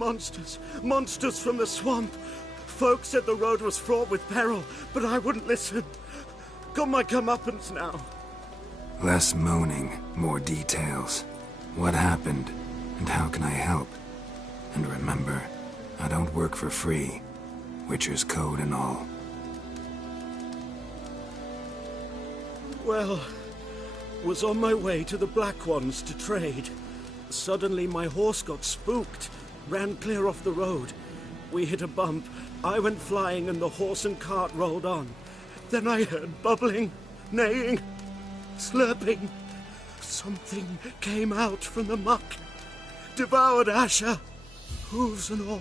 Monsters. Monsters from the swamp. Folk said the road was fraught with peril, but I wouldn't listen. Got my comeuppance now. Less moaning, more details. What happened, and how can I help? And remember, I don't work for free. Witcher's code and all. Well, was on my way to the Black Ones to trade. Suddenly my horse got spooked, ran clear off the road. We hit a bump, I went flying and the horse and cart rolled on. Then I heard bubbling, neighing, slurping. Something came out from the muck, devoured Asher, hooves and all.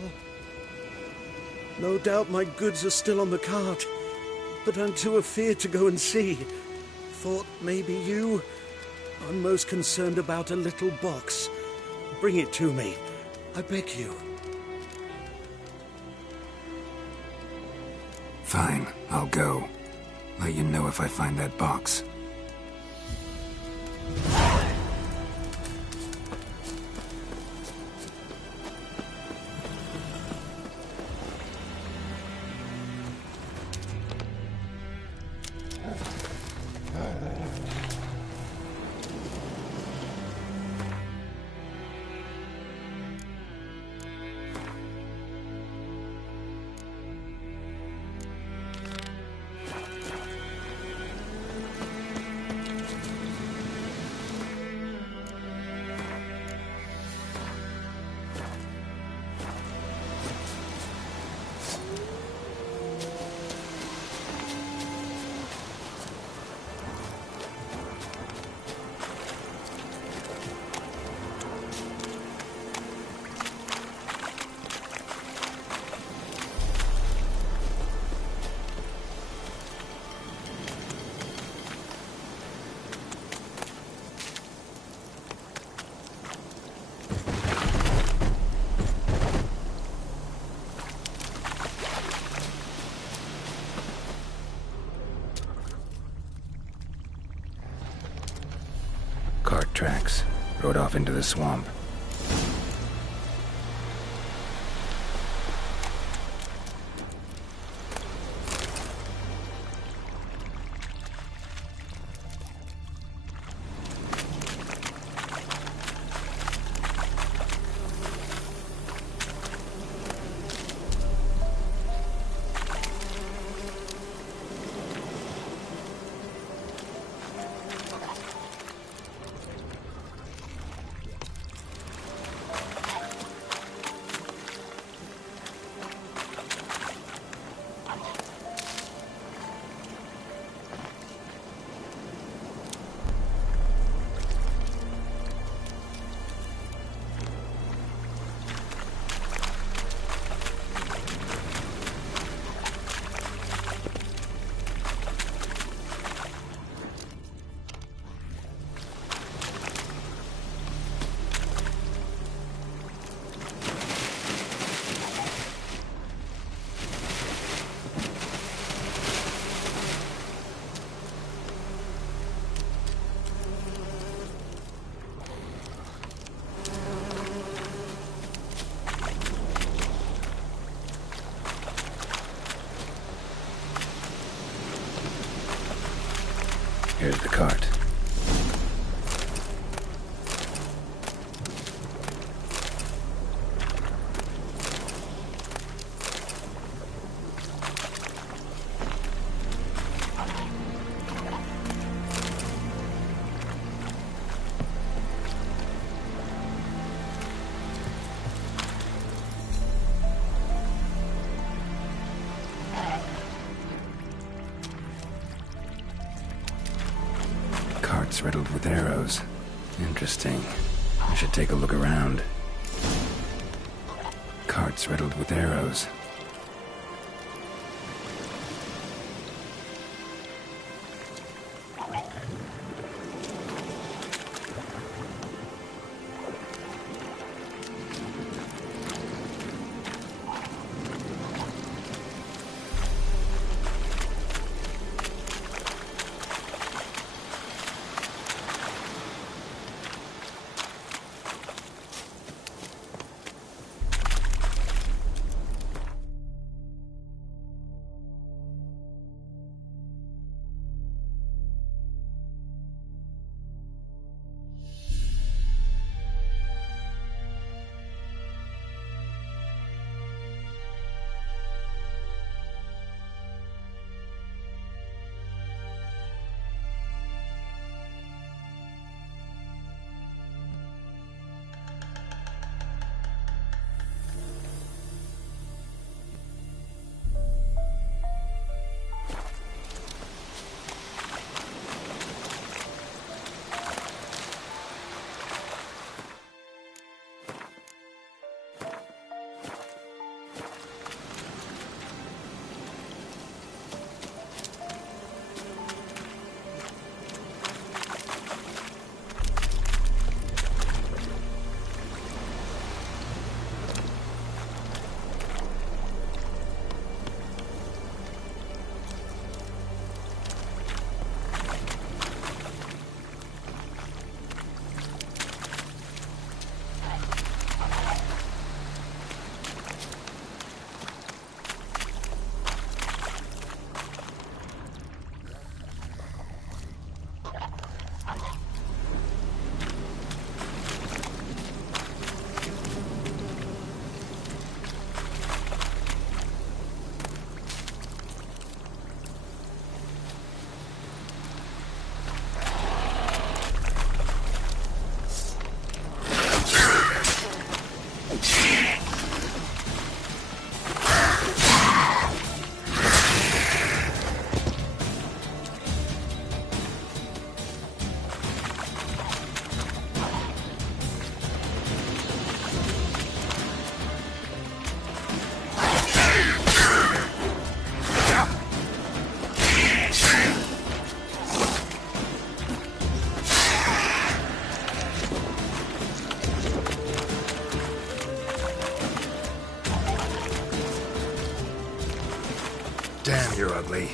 No doubt my goods are still on the cart, but I'm too afeard to go and see. Thought maybe you are most concerned about a little box. Bring it to me, I beg you. Fine, I'll go. Let you know if I find that box. Cart tracks. Rode off into the swamp. Here's the cart. Cart's riddled with arrows. Interesting. I should take a look around. Cart's riddled with arrows. Damn, you're ugly.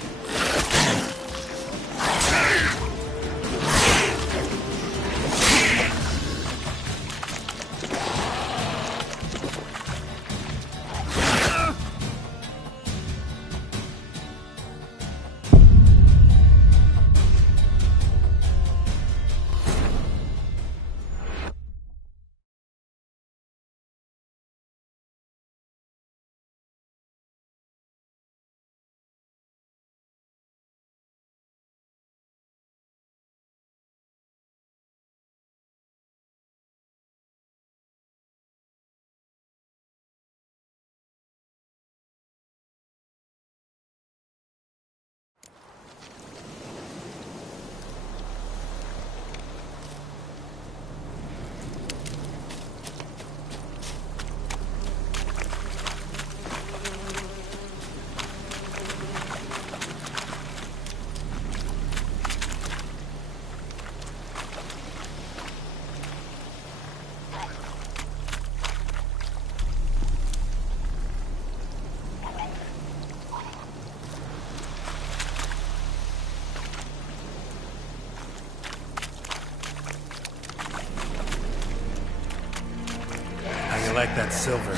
How you like that silver?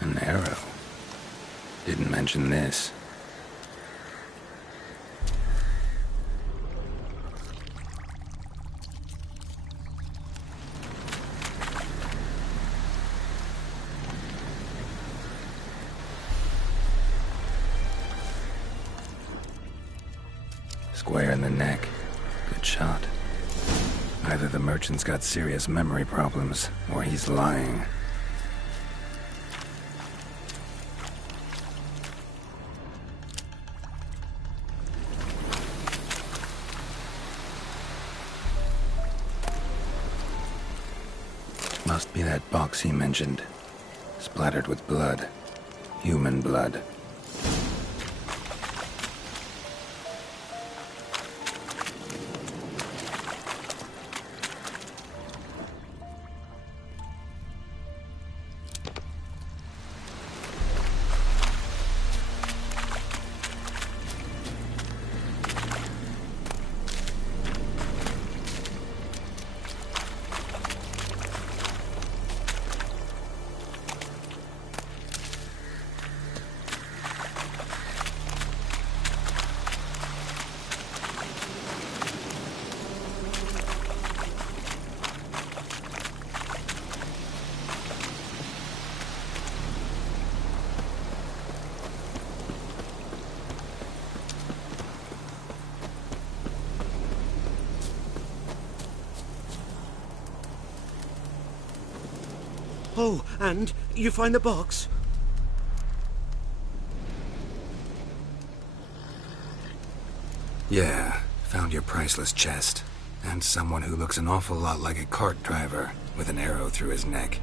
An arrow. Didn't mention this. Square in the neck. Good shot. Either the merchant's got serious memory problems, or he's lying. Must be that box he mentioned. Splattered with blood. Human blood. Oh, and you find the box? Yeah, found your priceless chest. And someone who looks an awful lot like a cart driver, with an arrow through his neck.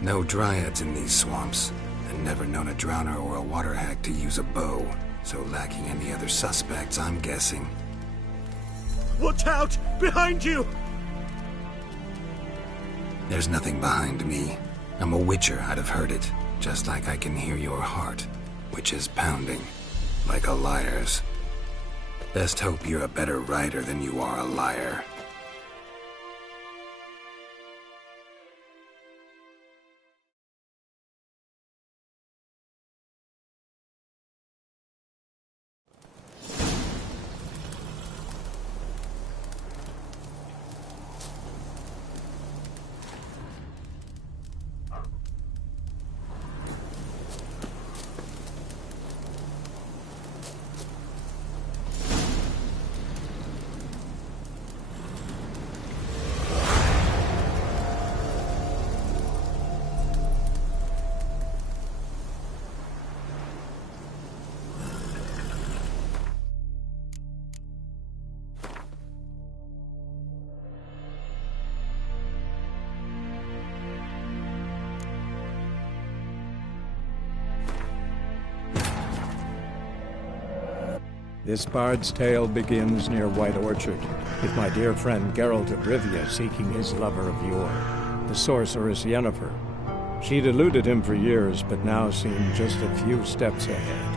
No dryads in these swamps, and never known a drowner or a water hag to use a bow, so lacking any other suspects, I'm guessing. Watch out! Behind you! There's nothing behind me. I'm a witcher, I'd have heard it, just like I can hear your heart, which is pounding, like a liar's. Best hope you're a better writer than you are a liar. This bard's tale begins near White Orchard, with my dear friend Geralt of Rivia seeking his lover of yore, the sorceress Yennefer. She'd eluded him for years, but now seemed just a few steps ahead.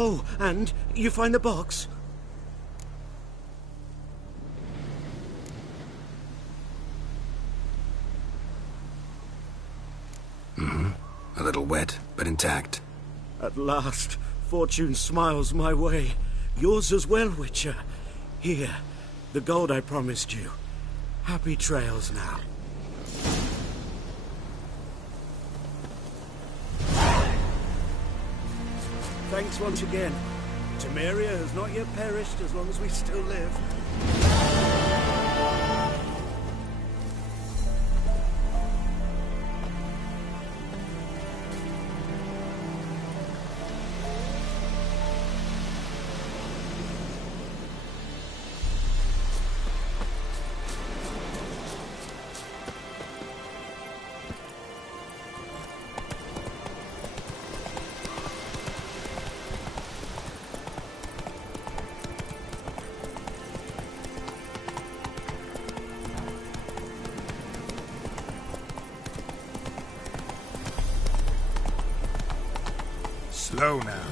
Oh, and you find the box? A little wet, but intact. At last, fortune smiles my way. Yours as well, Witcher. Here, the gold I promised you. Happy trails now. Thanks once again. Temeria has not yet perished as long as we still live. Slow now.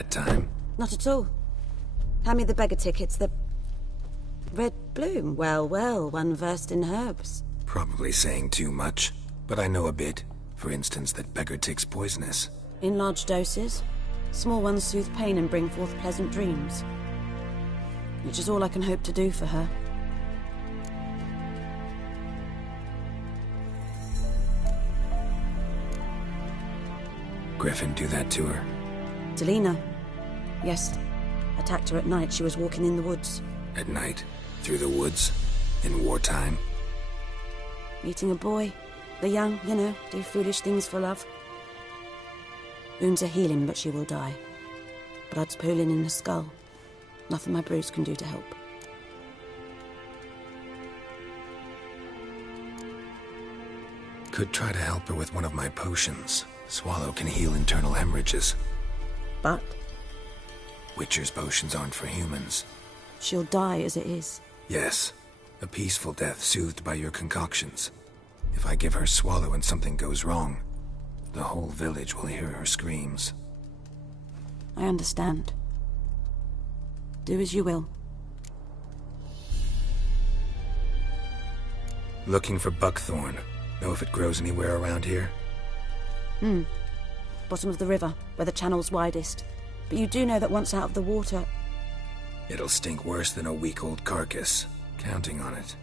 bad time? Not at all. Hand me the beggar tickets, the... Red bloom. Well, well, one versed in herbs. Probably saying too much, but I know a bit. For instance, that beggar tick's poisonous. In large doses. Small ones soothe pain and bring forth pleasant dreams. Which is all I can hope to do for her. Griffin do that to her? Delina. Yes. Attacked her at night. She was walking in the woods. At night? Through the woods? In wartime? Meeting a boy. The young, you know, do foolish things for love. Wounds are healing, but she will die. Blood's pooling in the skull. Nothing my brews can do to help. Could try to help her with one of my potions. Swallow can heal internal hemorrhages. But? Witcher's potions aren't for humans. She'll die as it is. Yes. A peaceful death soothed by your concoctions. If I give her Swallow and something goes wrong, the whole village will hear her screams. I understand. Do as you will. Looking for buckthorn. Know if it grows anywhere around here? Bottom of the river, where the channel's widest. But you do know that once out of the water... It'll stink worse than a week-old carcass. Counting on it.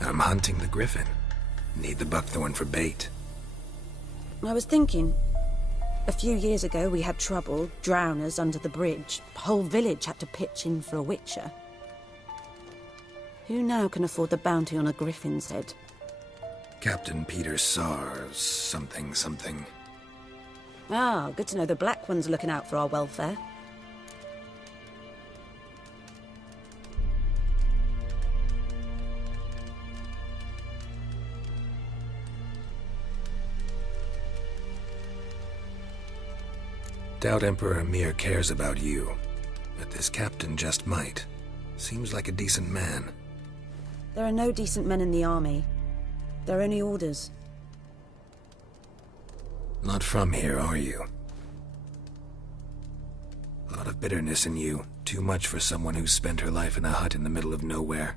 I'm hunting the griffin. Need the buckthorn for bait. I was thinking... A few years ago we had trouble, drowners under the bridge. The whole village had to pitch in for a witcher. Who now can afford the bounty on a griffin's head? Captain Peter Sars, something. Ah, good to know the Black One's looking out for our welfare. Doubt Emperor Emhyr cares about you, but this captain just might. Seems like a decent man. There are no decent men in the army. They're only orders. Not from here, are you? A lot of bitterness in you. Too much for someone who spent her life in a hut in the middle of nowhere.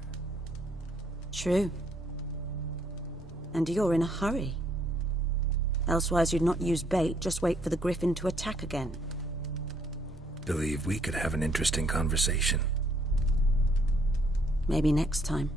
True. And you're in a hurry. Elsewise you'd not use bait, just wait for the griffin to attack again. Believe we could have an interesting conversation. Maybe next time.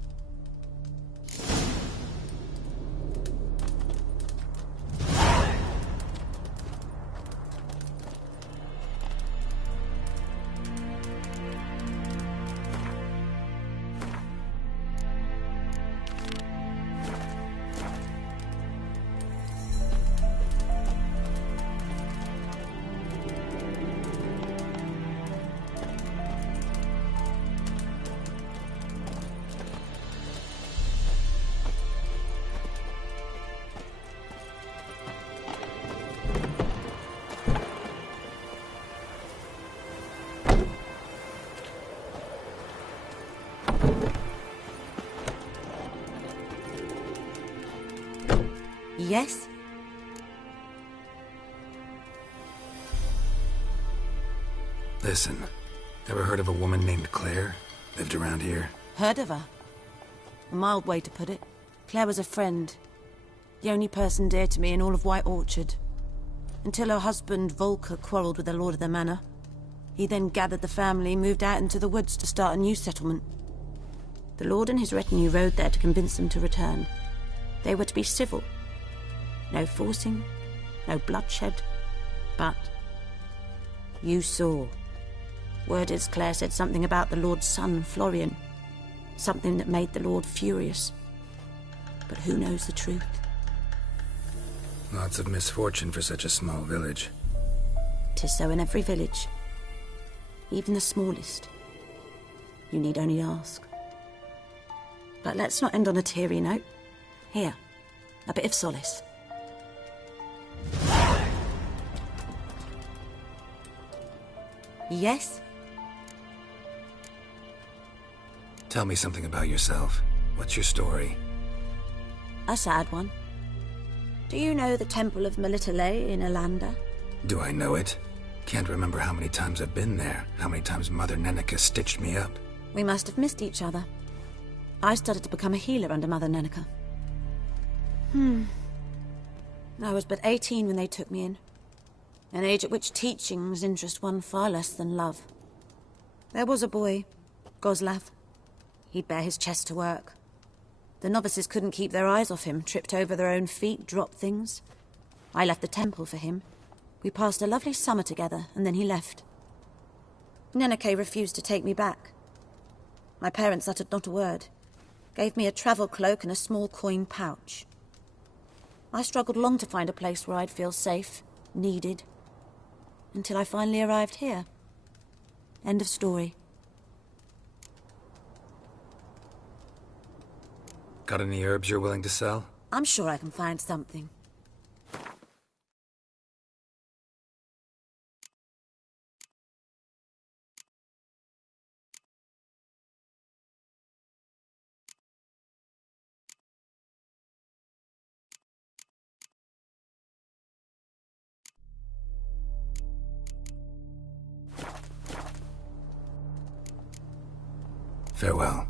Yes? Listen, ever heard of a woman named Claire? Lived around here? Heard of her. A mild way to put it. Claire was a friend. The only person dear to me in all of White Orchard. Until her husband, Volker, quarreled with the lord of the manor. He then gathered the family, moved out into the woods to start a new settlement. The lord and his retinue rode there to convince them to return. They were to be civil. No forcing, no bloodshed. But you saw. Word is Claire said something about the lord's son, Florian. Something that made the lord furious. But who knows the truth? Lots of misfortune for such a small village. 'Tis so in every village. Even the smallest. You need only ask. But let's not end on a teary note. Here, a bit of solace. Yes? Tell me something about yourself. What's your story? A sad one. Do you know the Temple of Melitele in Alanda? Do I know it? Can't remember how many times I've been there, how many times Mother Neneka stitched me up. We must have missed each other. I started to become a healer under Mother Neneka. I was but 18 when they took me in. An age at which teachings interest one far less than love. There was a boy, Goslav. He'd bare his chest to work. The novices couldn't keep their eyes off him, tripped over their own feet, dropped things. I left the temple for him. We passed a lovely summer together, and then he left. Neneke refused to take me back. My parents uttered not a word. Gave me a travel cloak and a small coin pouch. I struggled long to find a place where I'd feel safe, needed, until I finally arrived here. End of story. Got any herbs you're willing to sell? I'm sure I can find something. Farewell.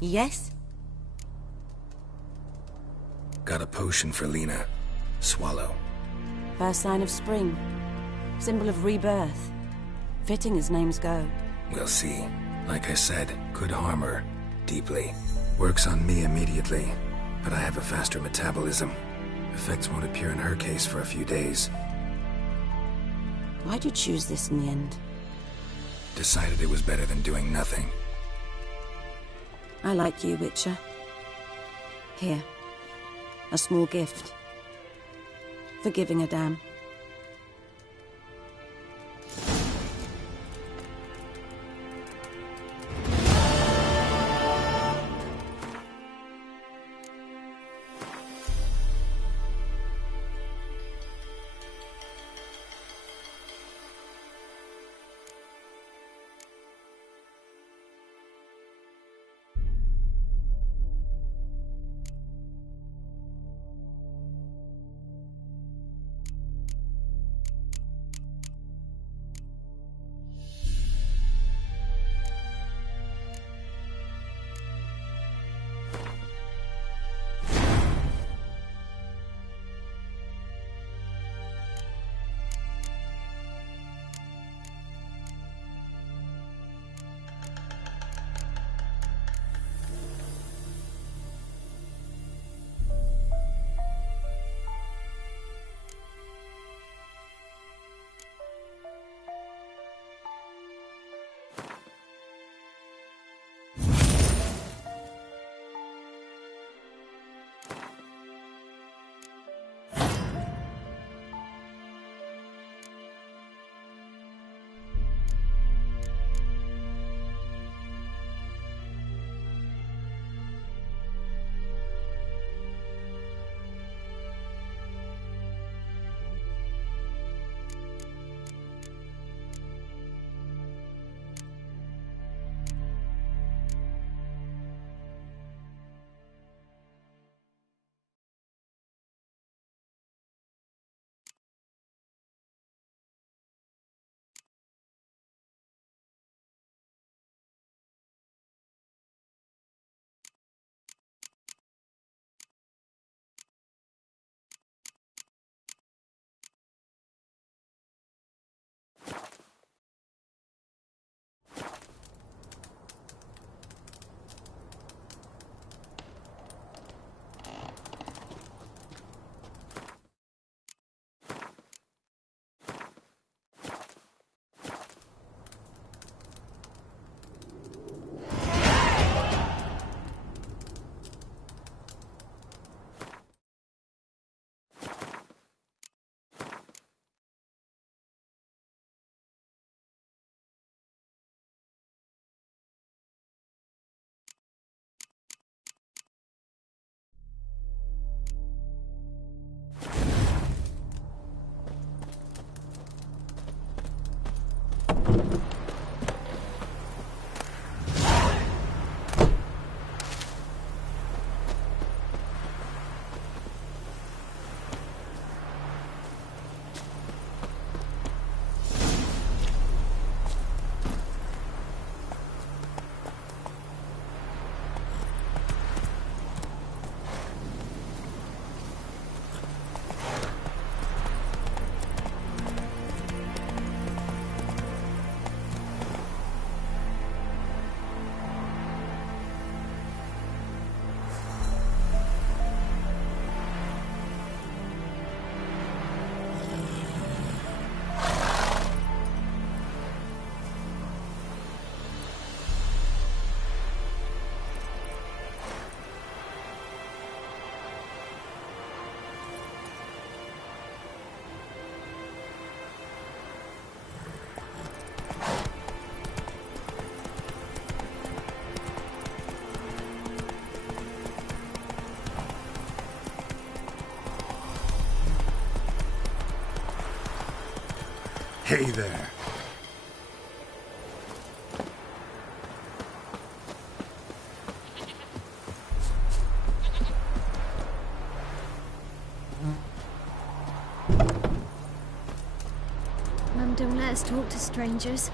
Yes? Got a potion for Lena. Swallow. First sign of spring. Symbol of rebirth. Fitting as names go. We'll see. Like I said, could harm her. Deeply. Works on me immediately, but I have a faster metabolism. Effects won't appear in her case for a few days. Why'd you choose this in the end? Decided it was better than doing nothing. I like you, Witcher. Here. A small gift. For giving a damn. Hey there. Mum don't let us talk to strangers.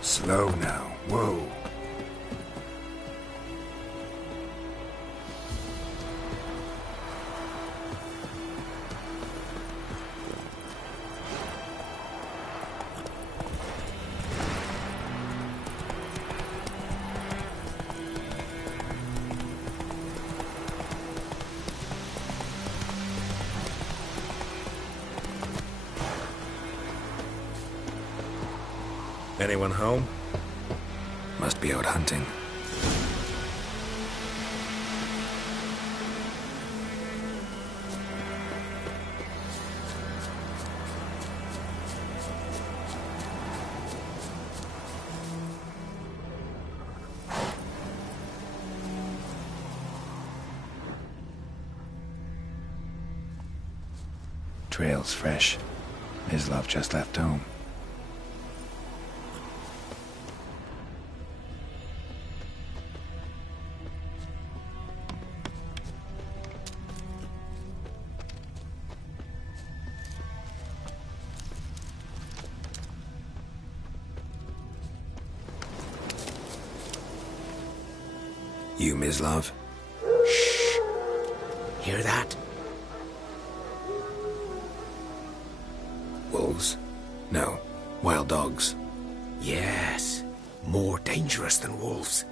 Slow now. Whoa. Anyone home? Must be out hunting. Trail's fresh. Mislav just left home. You, Mislav? Shh! Hear that? Wolves? No. Wild dogs. Yes. More dangerous than wolves.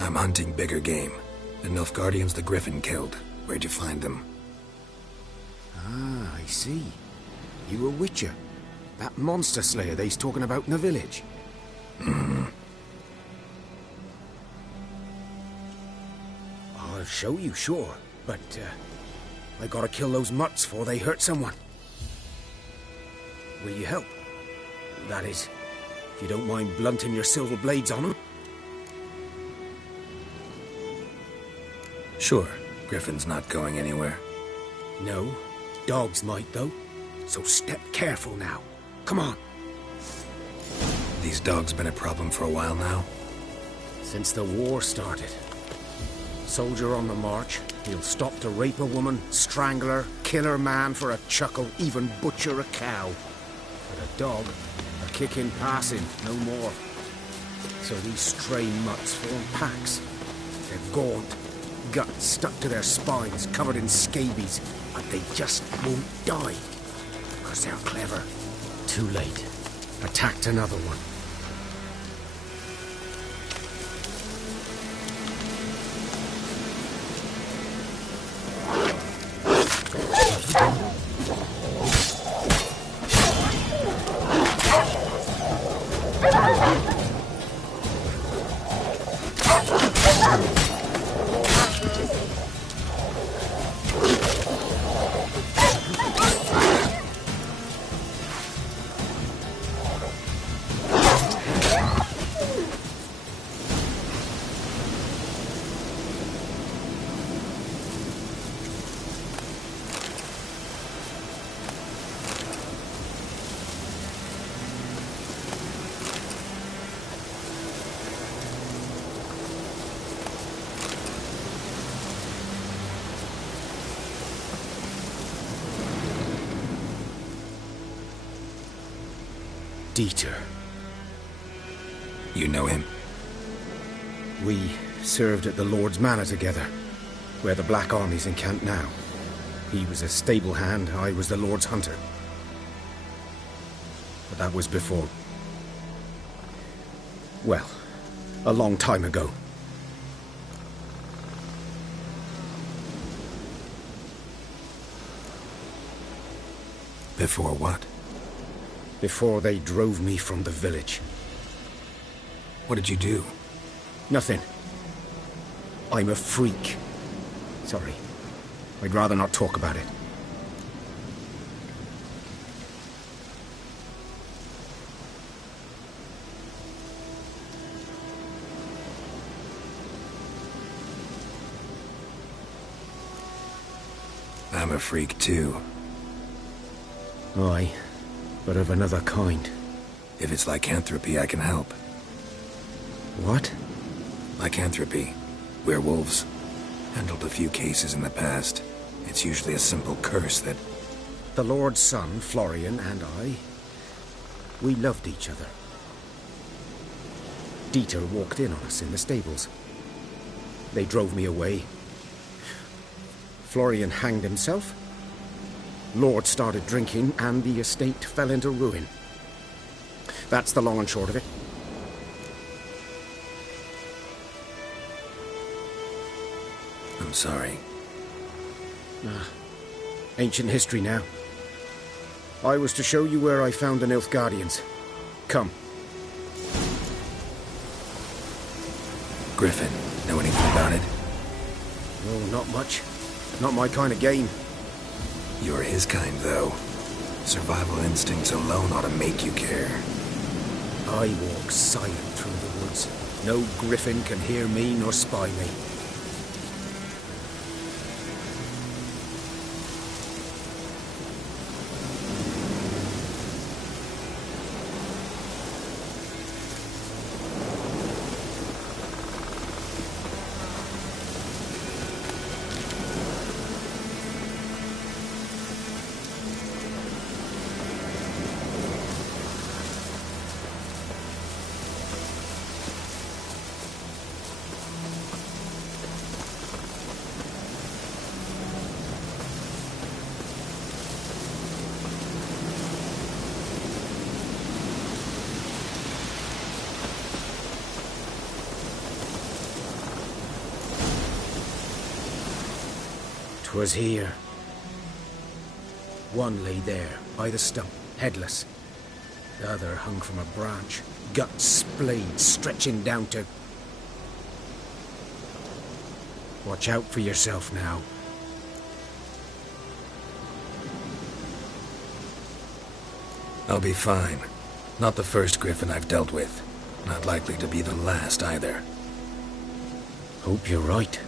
I'm hunting bigger game. The Nilfgaardians the Griffin killed. Where'd you find them? Ah, I see. You a witcher. That monster slayer they's talking about in the village. I'll show you, sure. But, I gotta kill those mutts before they hurt someone. Will you help? That is, if you don't mind blunting your silver blades on them. Sure. Griffin's not going anywhere. No. Dogs might, though. So step careful now. Come on. These dogs been a problem for a while now? Since the war started. Soldier on the march, he'll stop to rape a woman, strangle her, kill her man for a chuckle, even butcher a cow. But a dog, a kick in passing, no more. So these stray mutts form packs. They're gaunt, guts stuck to their spines, covered in scabies, but they just won't die. Because they're clever. Too late. Attacked another one. Dieter. You know him? We served at the Lord's Manor together, where the Black Army's encamped now. He was a stable hand, I was the Lord's hunter. But that was before... well, a long time ago. Before what? Before they drove me from the village. What did you do? Nothing. I'm a freak. Sorry. I'd rather not talk about it. I'm a freak too. Aye, but of another kind. If it's lycanthropy, I can help. What? Lycanthropy. Werewolves. Handled a few cases in the past. It's usually a simple curse that... The Lord's son, Florian, and I... we loved each other. Dieter walked in on us in the stables. They drove me away. Florian hanged himself. Lord started drinking, and the estate fell into ruin. That's the long and short of it. I'm sorry. Ancient history now. I was to show you where I found the Nilfgaardians. Come. Griffin, know anything about it? Oh, not much. Not my kind of game. You're his kind, though. Survival instincts alone ought to make you care. I walk silent through the woods. No griffin can hear me nor spy me. Was here. One lay there, by the stump, headless. The other hung from a branch, guts splayed, stretching down to... Watch out for yourself now. I'll be fine. Not the first griffin I've dealt with. Not likely to be the last, either. Hope you're right.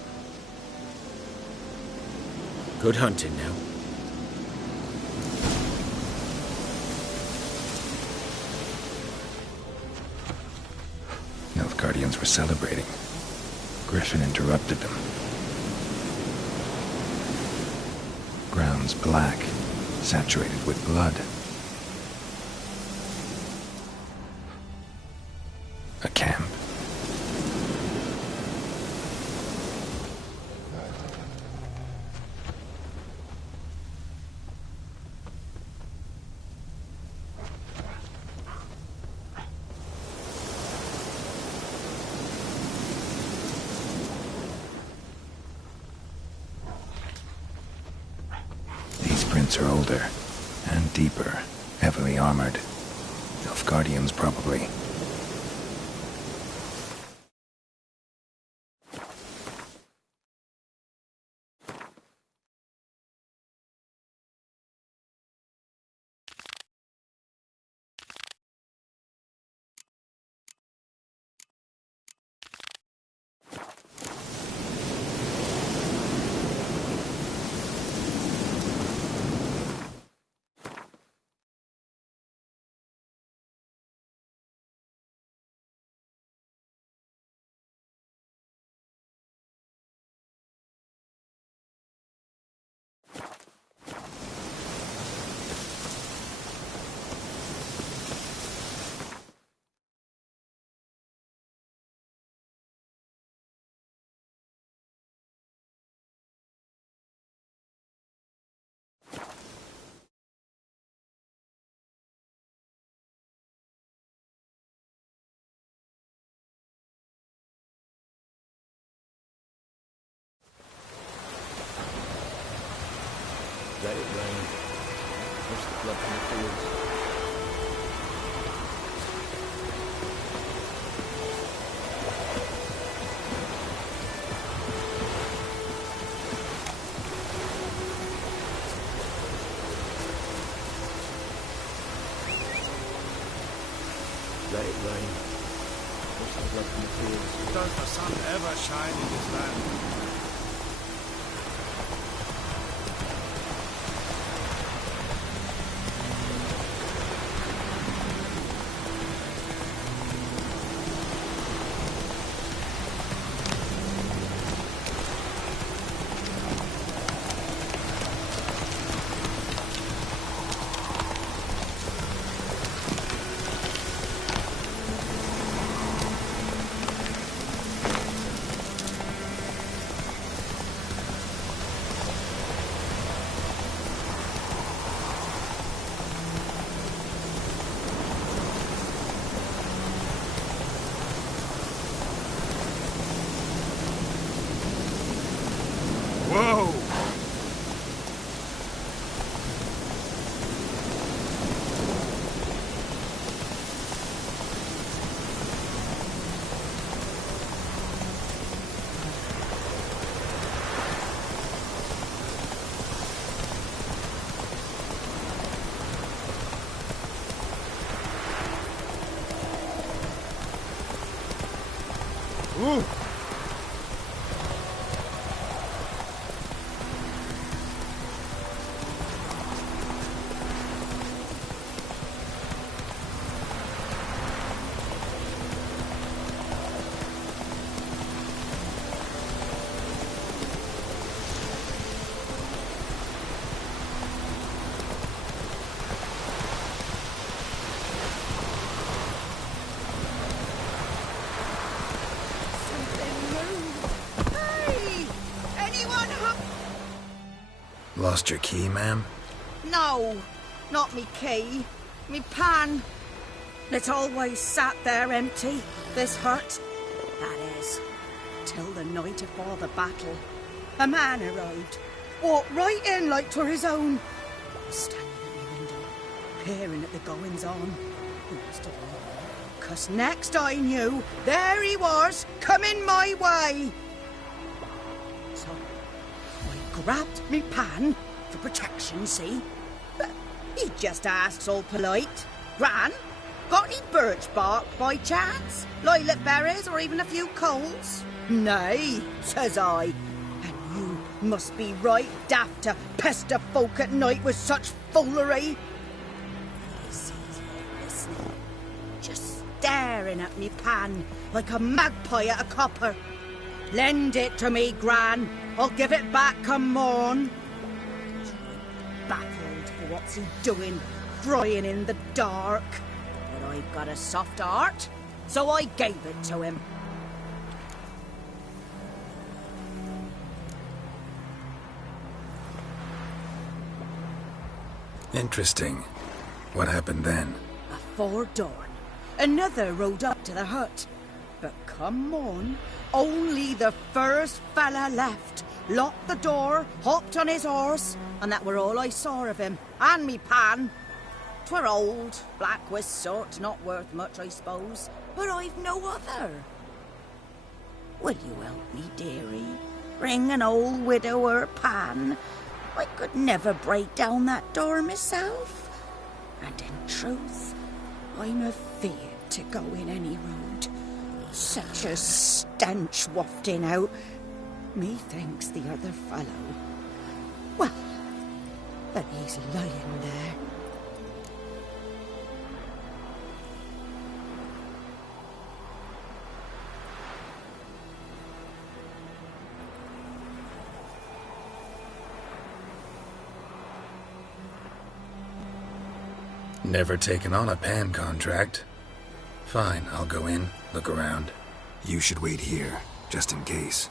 Good hunting now. Nilfgaardians were celebrating. Griffin interrupted them. Ground's black, saturated with blood. A camp. These prints are older and deeper, heavily armored. Nilfgaardians, probably. Let it rain. Push the blood from the fields. Let it rain. Push the blood from the fields. Does the sun ever shine in this land? Whoa! Ooh! Lost your key, ma'am? No, not me key. Me pan. It's always sat there empty, this hut. That is, till the night afore the battle. A man arrived, walked right in like 'twere his own. Standing at my window, peering at the goings-on. He must have known, 'cause next I knew, there he was, coming my way. So I grabbed me pan for protection, see? But he just asks all polite, Gran, got any birch bark by chance? Lilac berries or even a few coals? Nay, says I. And you must be right daft to pester folk at night with such foolery. He sits there listening, just staring at me pan like a magpie at a copper. Lend it to me, Gran. I'll give it back come morn. Baffled for what's he doing, frying in the dark. But I've got a soft heart, so I gave it to him. Interesting. What happened then? Afore dawn, another rode up to the hut. But come on, only the first fella left. Locked the door, hopped on his horse, and that were all I saw of him. And me pan. 'Twere old, black with sort, not worth much, I suppose. But I've no other. Will you help me, dearie? Bring an old widower pan. I could never break down that door myself. And in truth, I'm afeard to go in any road. Such a stench wafting out. Methinks the other fellow. Well, but he's lying there. Never taken on a pan contract. Fine, I'll go in, look around. You should wait here, just in case.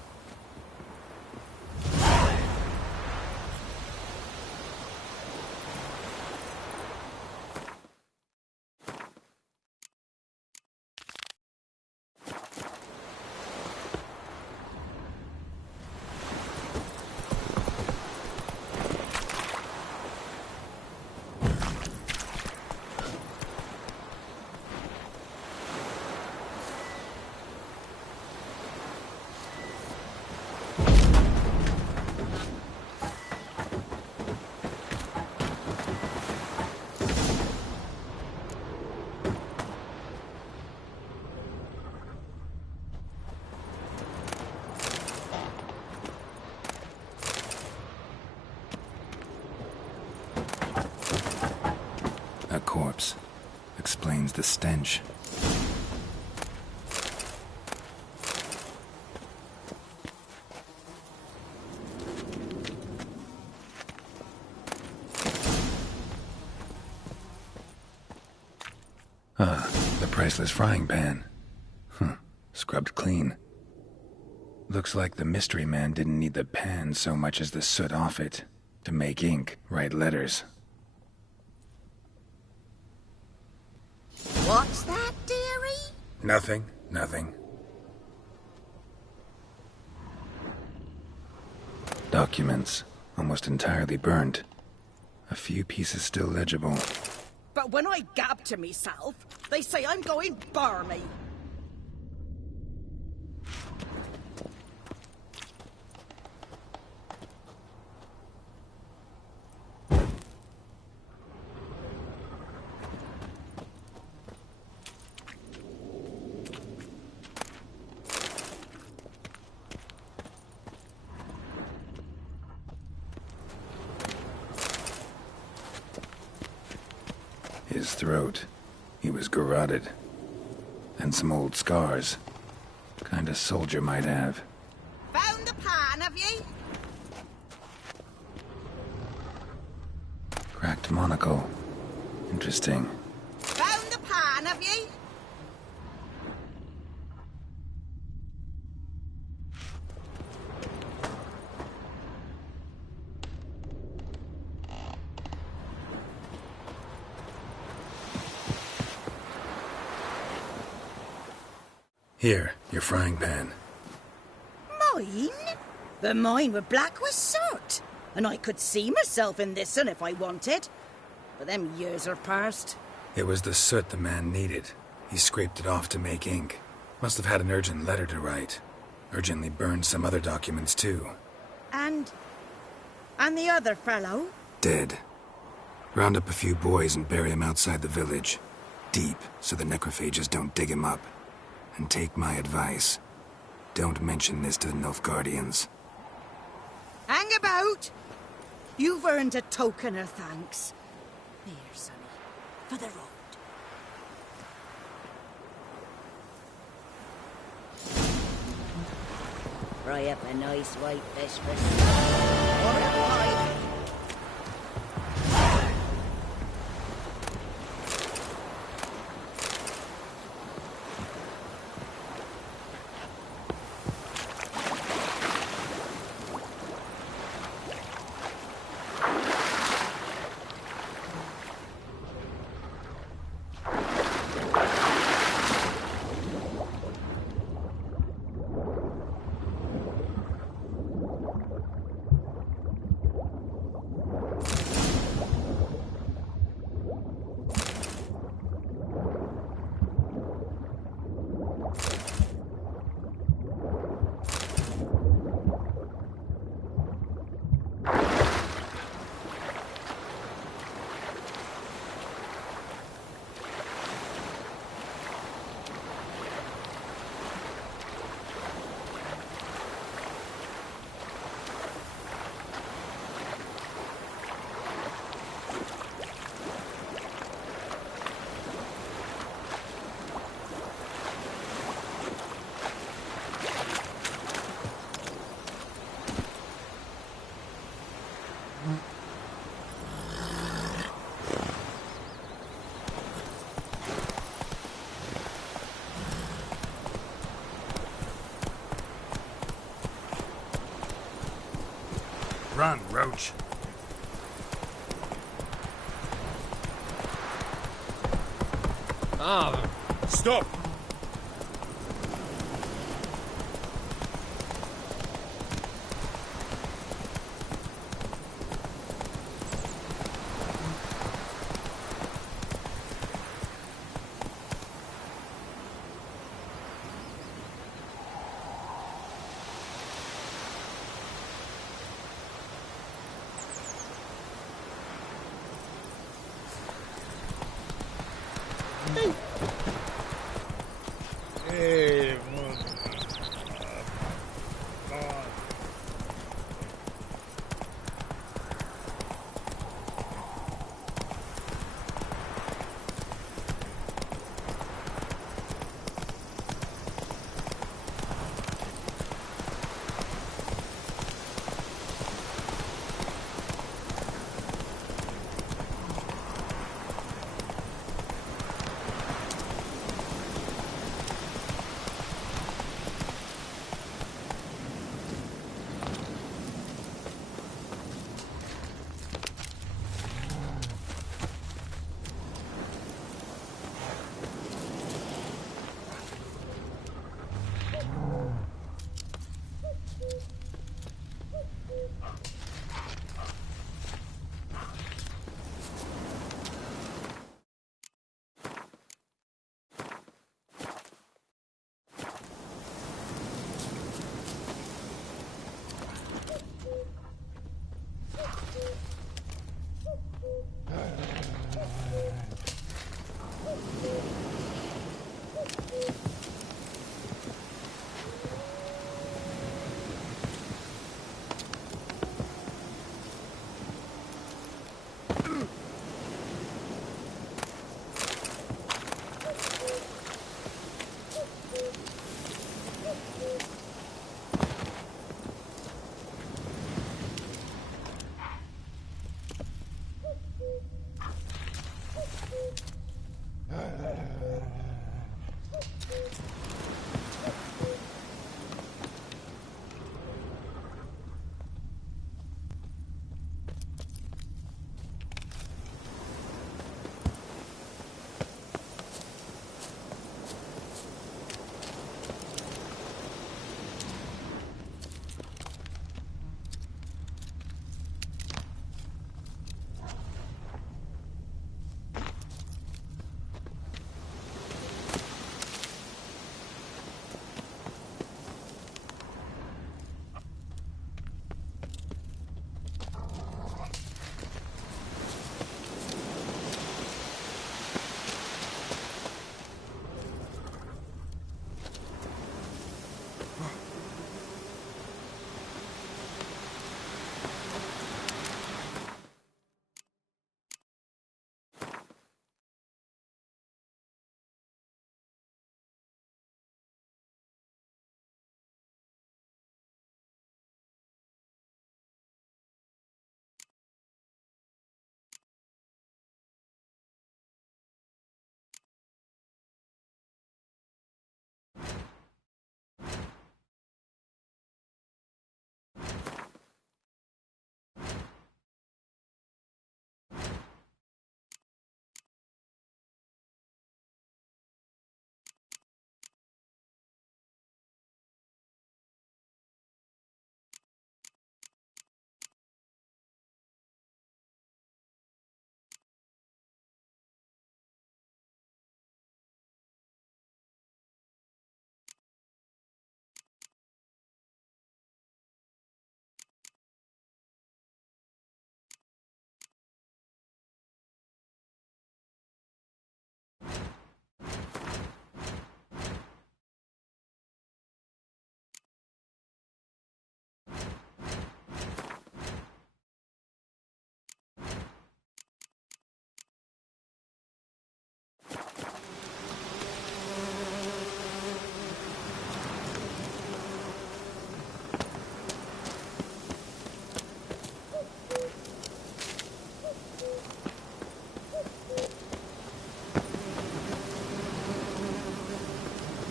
the stench. The priceless frying pan. Scrubbed clean. Looks like the mystery man didn't need the pan so much as the soot off it to make ink, write letters. What's that, dearie? Nothing. Documents, almost entirely burned. A few pieces still legible. But when I gab to myself, they say I'm going barmy. His throat. He was garroted. And some old scars. Kind a soldier might have. Found the pan, have ye? Cracked monocle. Interesting. Found the pan, have ye? Here, your frying pan. Mine? The mine were black with soot. And I could see myself in this one if I wanted. But them years are past. It was the soot the man needed. He scraped it off to make ink. Must have had an urgent letter to write. Urgently burned some other documents too. And the other fellow? Dead. Round up a few boys and bury him outside the village. Deep, so the necrophages don't dig him up. And take my advice. Don't mention this to the Nilfgaardians. Hang about! You've earned a token of thanks. Here, sonny, for the road. Fry up a nice white fish for or a pie. Run, Roach. Stop!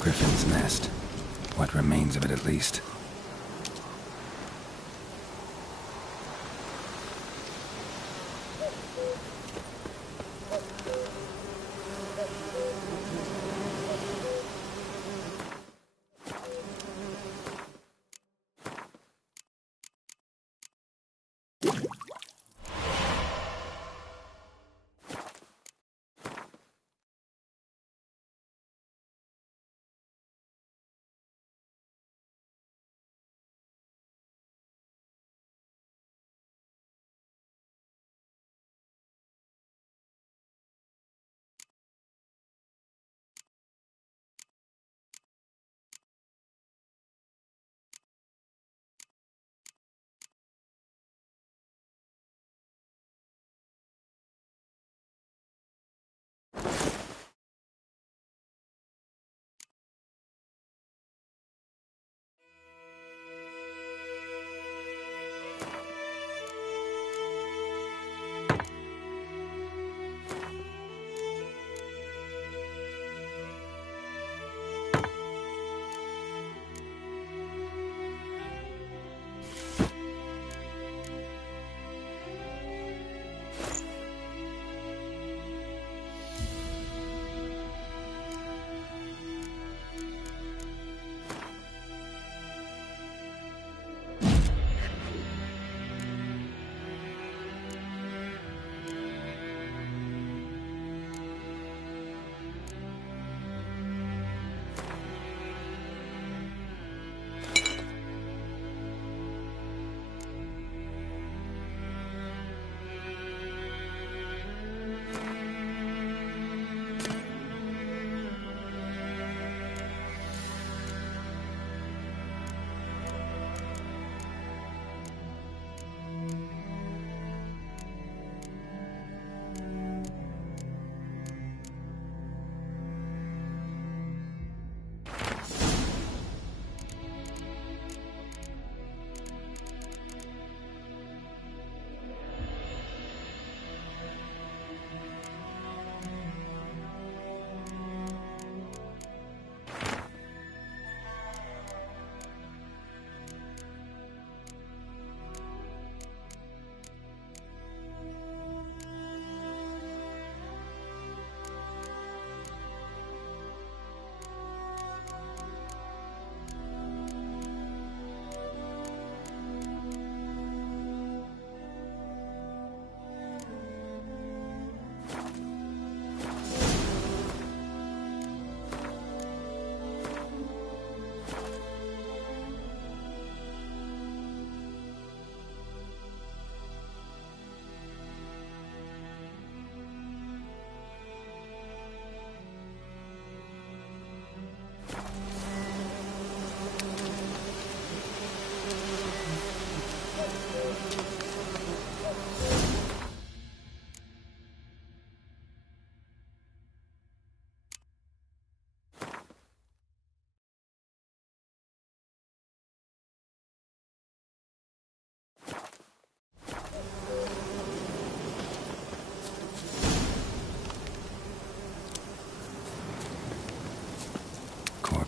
Griffin's nest. What remains of it, at least.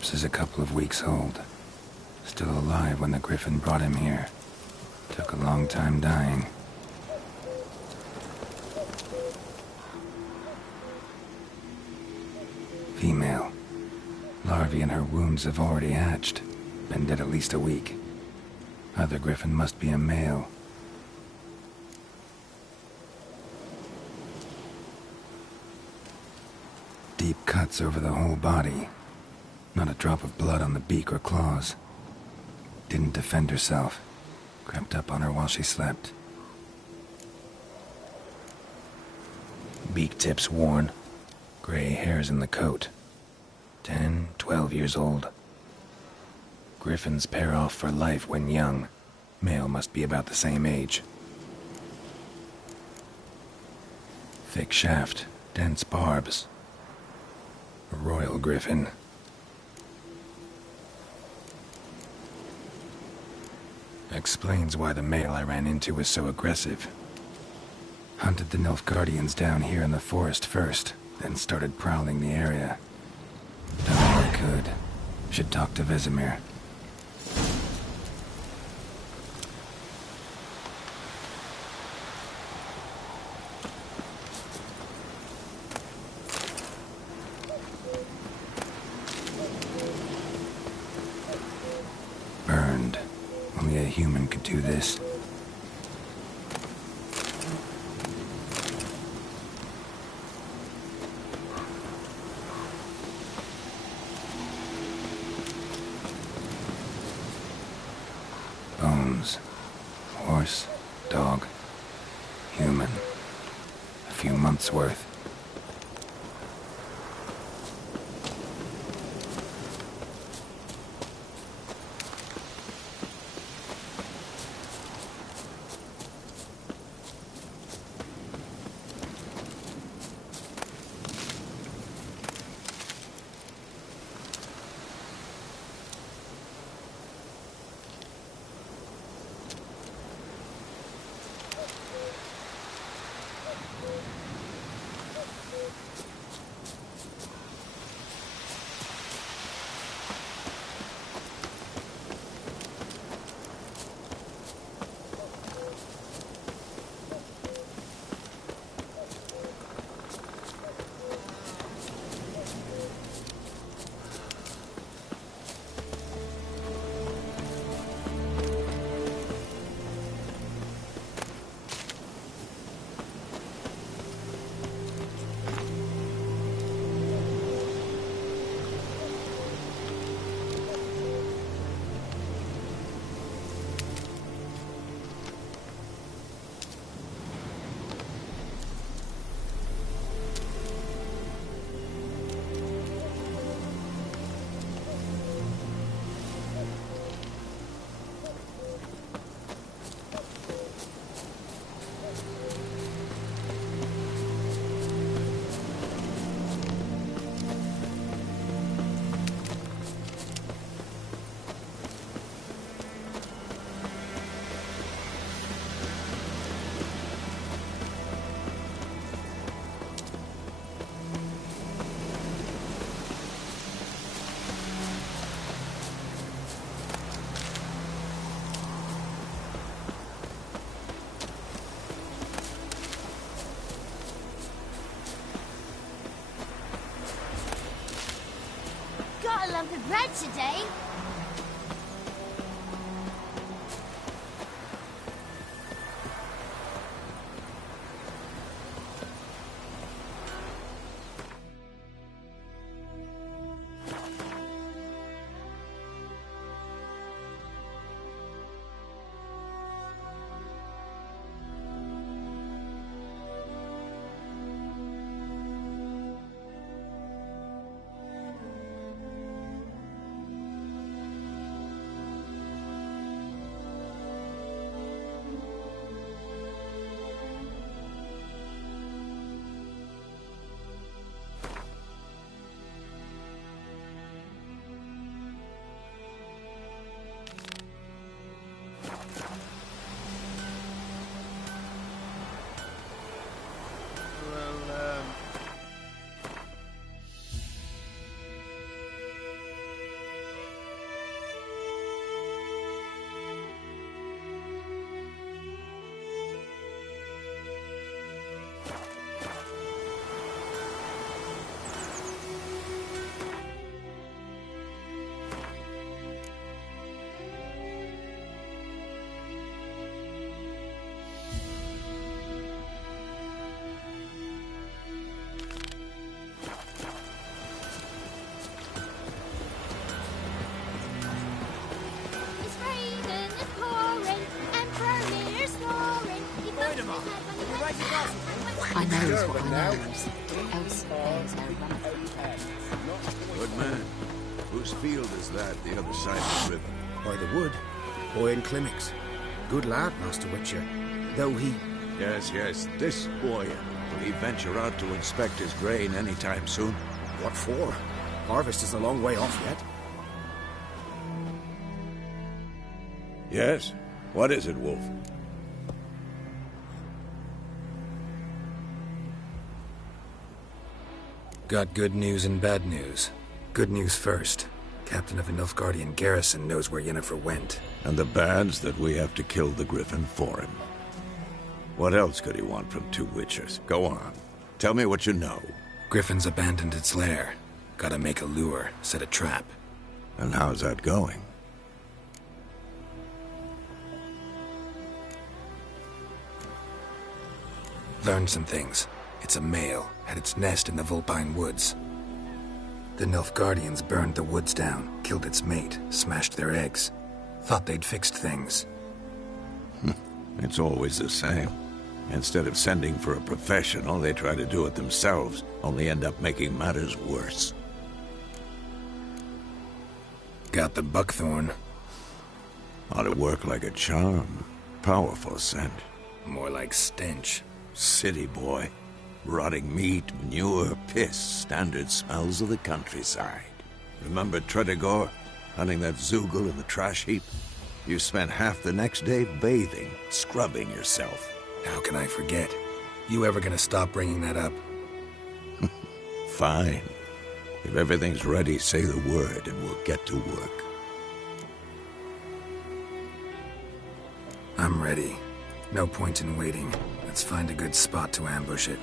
corpse is a couple of weeks old. Still alive when the Griffin brought him here. Took a long time dying. Female. Larvae in her wounds have already hatched. Been dead at least a week. Other Griffin must be a male. Deep cuts over the whole body. Not a drop of blood on the beak or claws. Didn't defend herself. Crept up on her while she slept. Beak tips worn. Gray hairs in the coat. 10, 12 years old. Griffins pair off for life when young. Male must be about the same age. Thick shaft, dense barbs. A royal griffin. Explains why the male I ran into was so aggressive. Hunted the Nilfgaardians down here in the forest first, then started prowling the area. Done all I could. Should talk to Vesemir. Burned. Only a human could do this. Bones. Horse, dog, human. A few months' worth. Got a lump of bread today. I knows what I knows. Else there's no running. Good man. Whose field is that, the other side of the river? By the wood. Boy in Climmix. Good lad, Master Witcher. Though he... Yes, this boy. Will he venture out to inspect his grain any time soon? What for? Harvest is a long way off yet. Yes? What is it, Wolf? Got good news and bad news. Good news first. Captain of a Nilfgaardian garrison knows where Yennefer went. And the bad's that we have to kill the Griffin for him. What else could he want from two Witchers? Go on. Tell me what you know. Griffin's abandoned its lair. Gotta make a lure, set a trap. And how's that going? Learned some things. It's a male, had its nest in the Vulpine Woods. The Nilfgaardians burned the woods down, killed its mate, smashed their eggs. Thought they'd fixed things. It's always the same. Instead of sending for a professional, they try to do it themselves, only end up making matters worse. Got the buckthorn. Ought to work like a charm. Powerful scent. More like stench. City boy. Rotting meat, manure, piss, standard smells of the countryside. Remember Tredegor? Hunting that Zoogle in the trash heap? You spent half the next day bathing, scrubbing yourself. How can I forget? You ever gonna stop bringing that up? Fine. If everything's ready, say the word and we'll get to work. I'm ready. No point in waiting. Let's find a good spot to ambush it.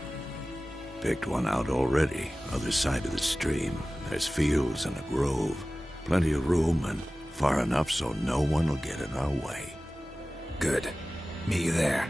Picked one out already, other side of the stream. There's fields and a grove. Plenty of room and far enough so no one will get in our way. Good. Meet you there.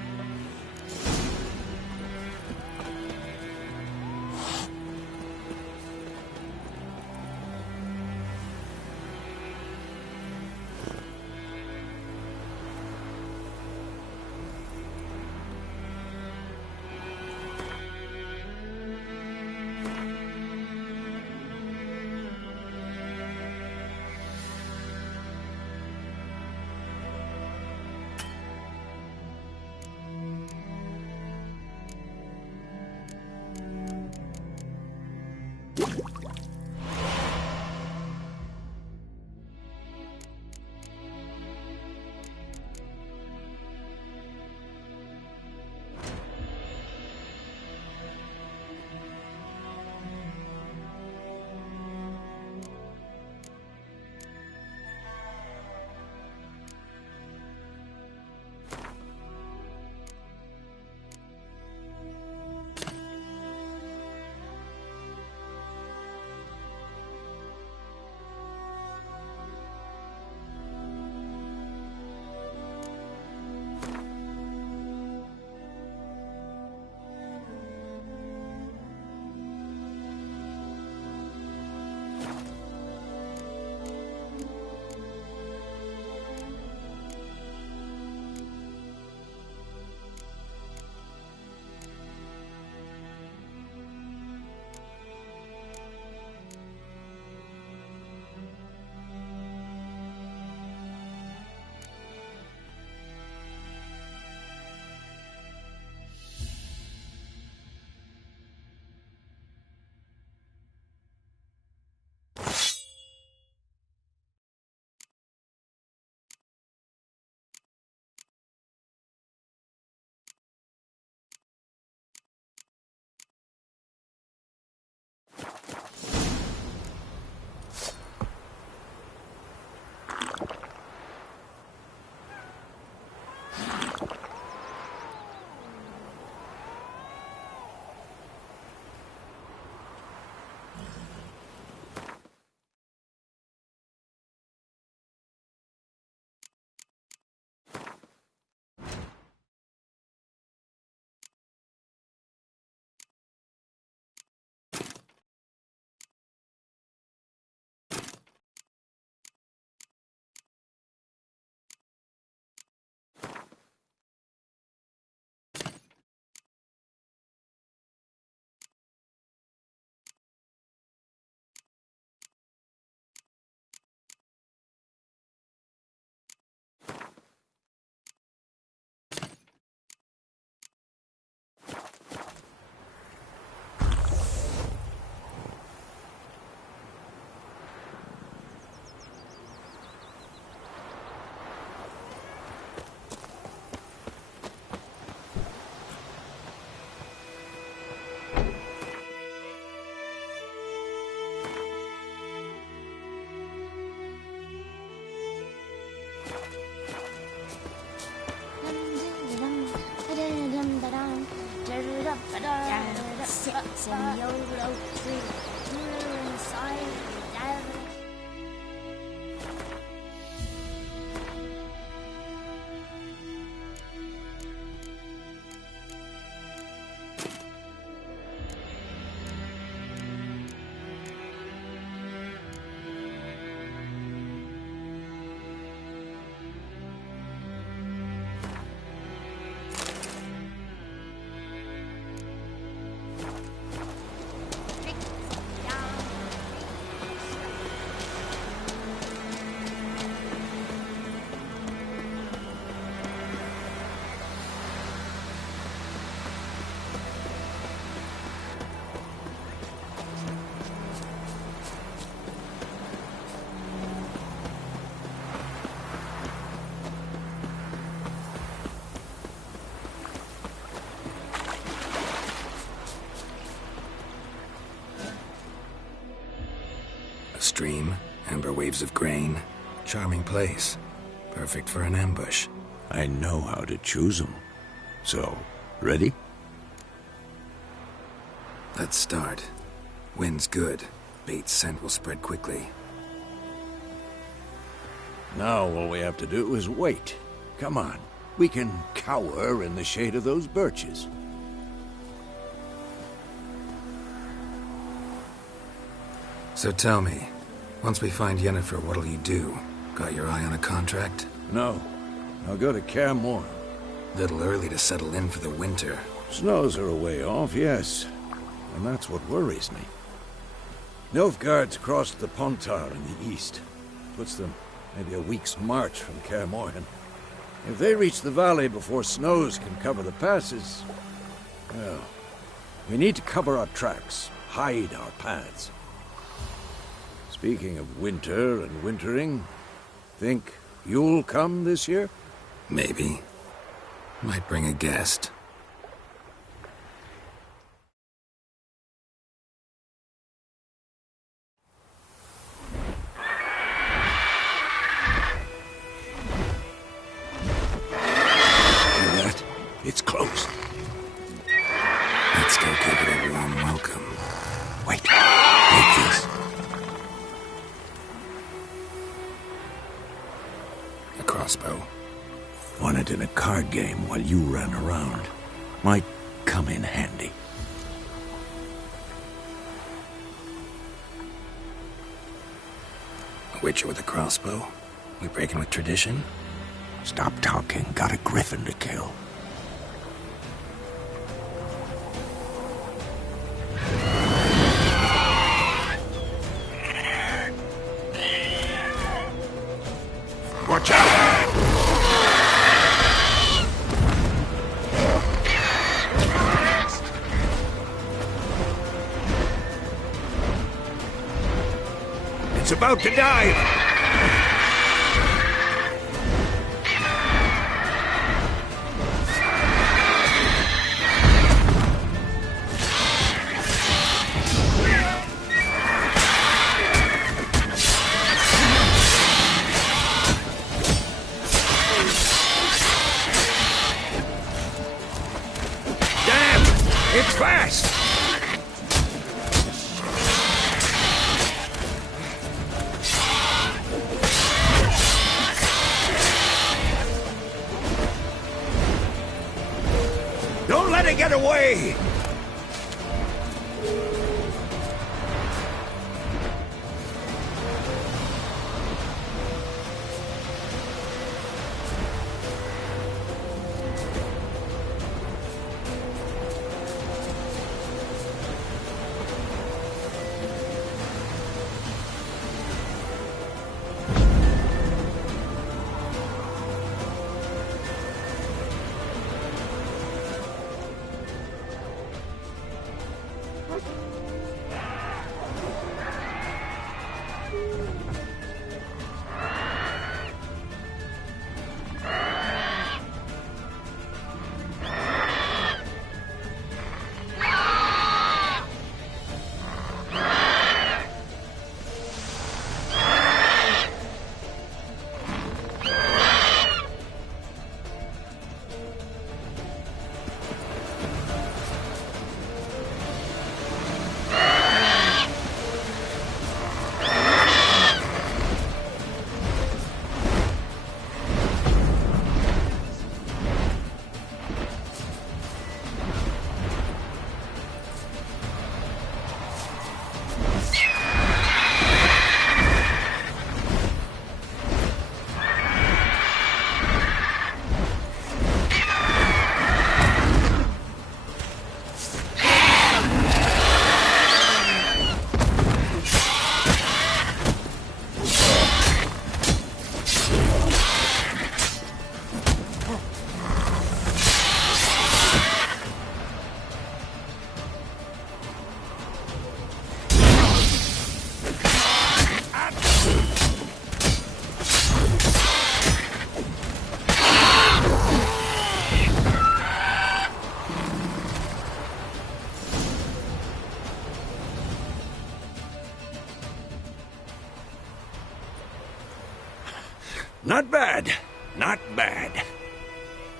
sits in the old oak tree, blue inside and down. A stream, amber waves of grain. Charming place. Perfect for an ambush. I know how to choose them. So, ready? Let's start. Wind's good. Bait's scent will spread quickly. Now all we have to do is wait. Come on. We can cower in the shade of those birches. So tell me, once we find Yennefer, what'll you do? Got your eye on a contract? No. I'll go to Kaer Morhen. Little early to settle in for the winter. Snows are a way off, yes. And that's what worries me. Nilfgaard's crossed the Pontar in the east. Puts them maybe a week's march from Kaer Morhen. If they reach the valley before snows can cover the passes, well, we need to cover our tracks, hide our paths. Speaking of winter and wintering, think you'll come this year? Maybe. Might bring a guest. Hear that? It's close. Let's go give it a warm welcome. Wait. Take this. A crossbow. Won it in a card game while you ran around. Might come in handy. A witcher with a crossbow? We breaking with tradition? Stop talking. Got a griffin to kill. Watch out! It's about to dive! Damn! It's fast! Don't let it get away!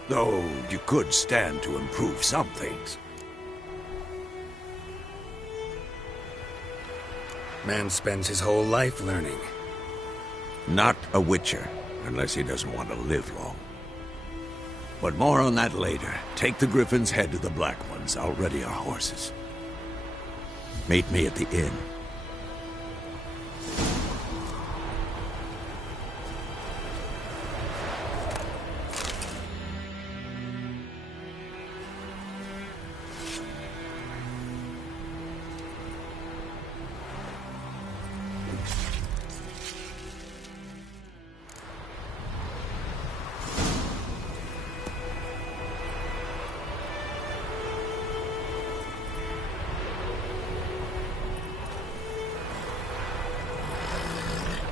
Though you could stand to improve some things. Man spends his whole life learning. Not a Witcher, unless he doesn't want to live long. But more on that later. Take the Griffin's head to the Black Ones. I'll ready our horses. Meet me at the inn.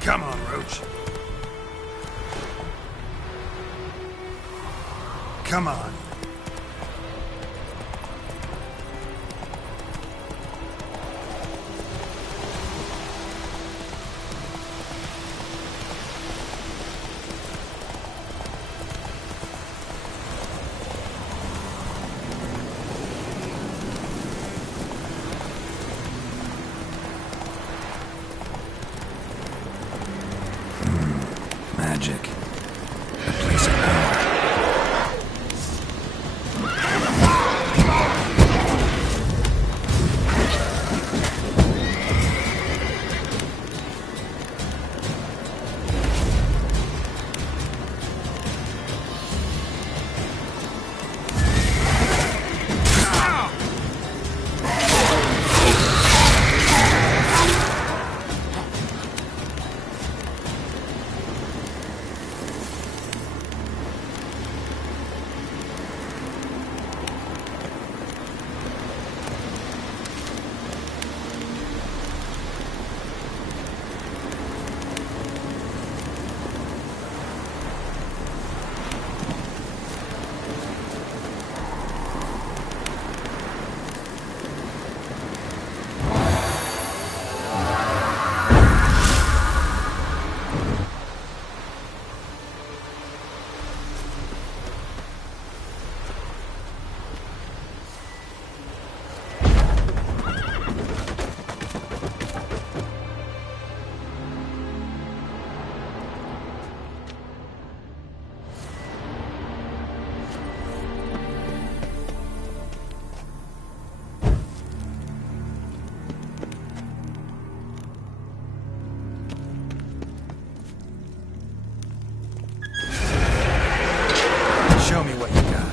Come on, Roach. Come on. Magic. A place of power. Show me what you got.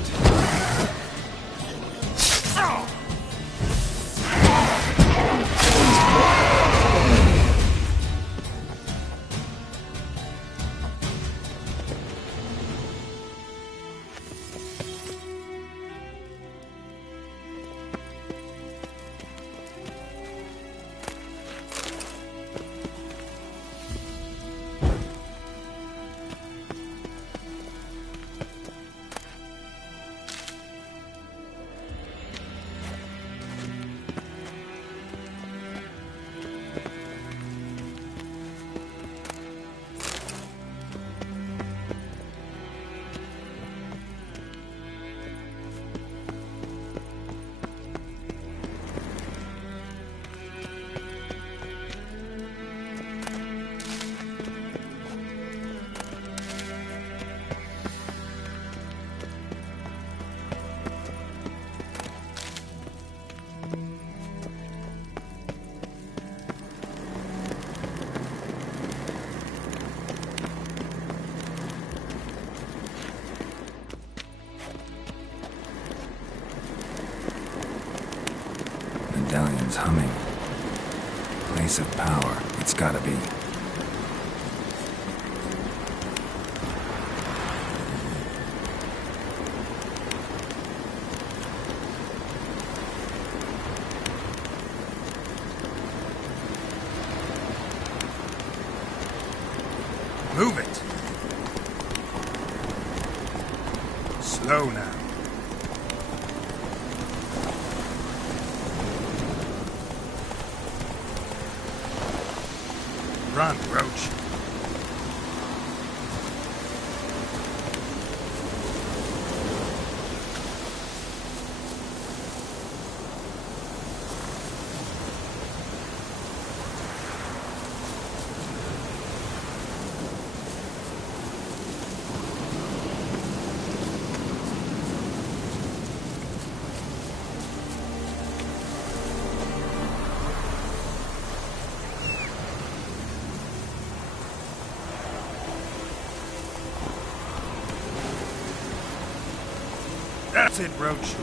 Medallion's humming. Place of power. It's gotta be. Move it. Slow now. Run, Roach. That's it, Roach.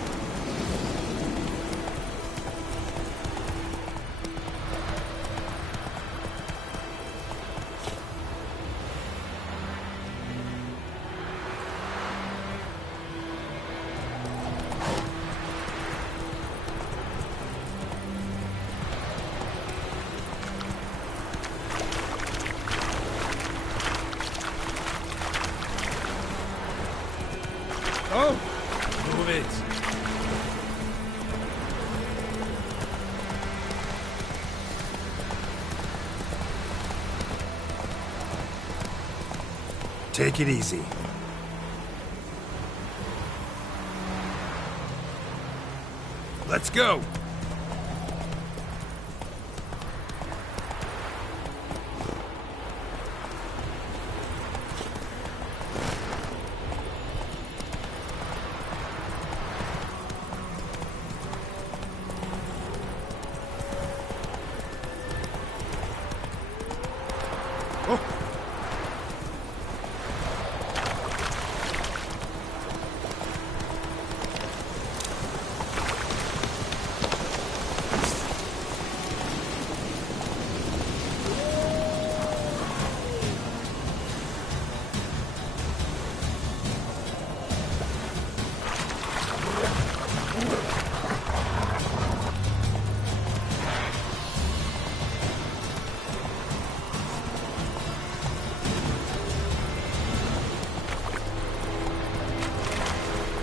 Oh! Move it. Take it easy. Let's go.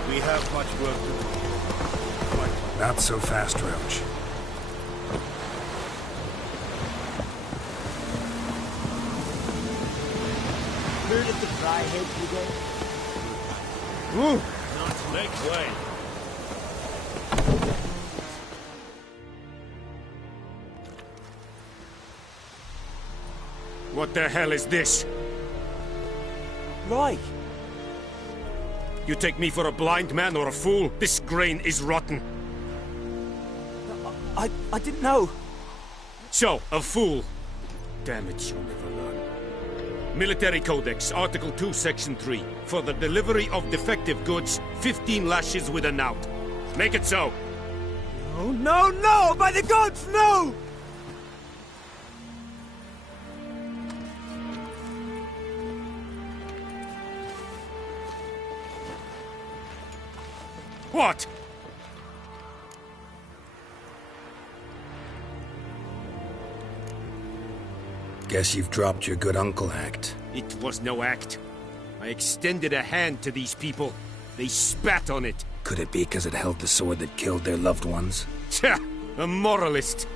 We have much work to do. Not so fast, Roach. Heard of the Dryhead today? Ooh! Not make way. What the hell is this? Right. You take me for a blind man or a fool? This grain is rotten. I didn't know. So, a fool. Damn it, you'll never learn. Military Codex, Article 2, Section 3. For the delivery of defective goods, 15 lashes with a knout. Make it so. Oh, no, no! By the gods, no! What? Guess you've dropped your good uncle act. It was no act. I extended a hand to these people. They spat on it. Could it be because it held the sword that killed their loved ones? Tja, a moralist.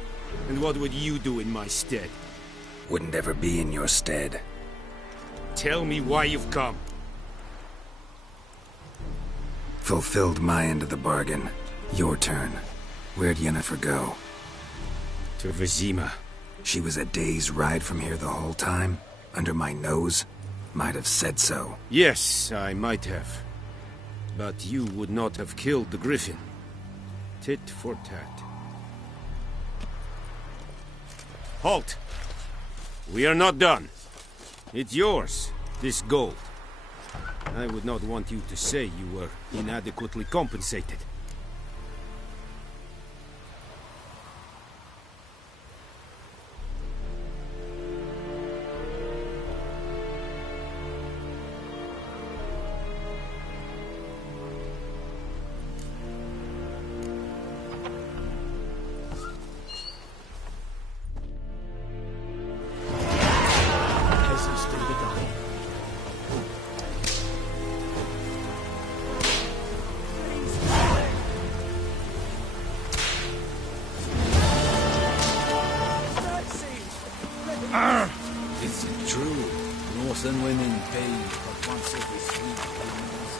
And what would you do in my stead? Wouldn't ever be in your stead. Tell me why you've come. Fulfilled my end of the bargain. Your turn. Where'd Yennefer go? To Vizima. She was a day's ride from here the whole time? Under my nose? Might have said so. Yes, I might have. But you would not have killed the Griffin. Tit for tat. Halt! We are not done. It's yours, this gold. I would not want you to say you were inadequately compensated. Is it true? Northern women pay but once every 3 years.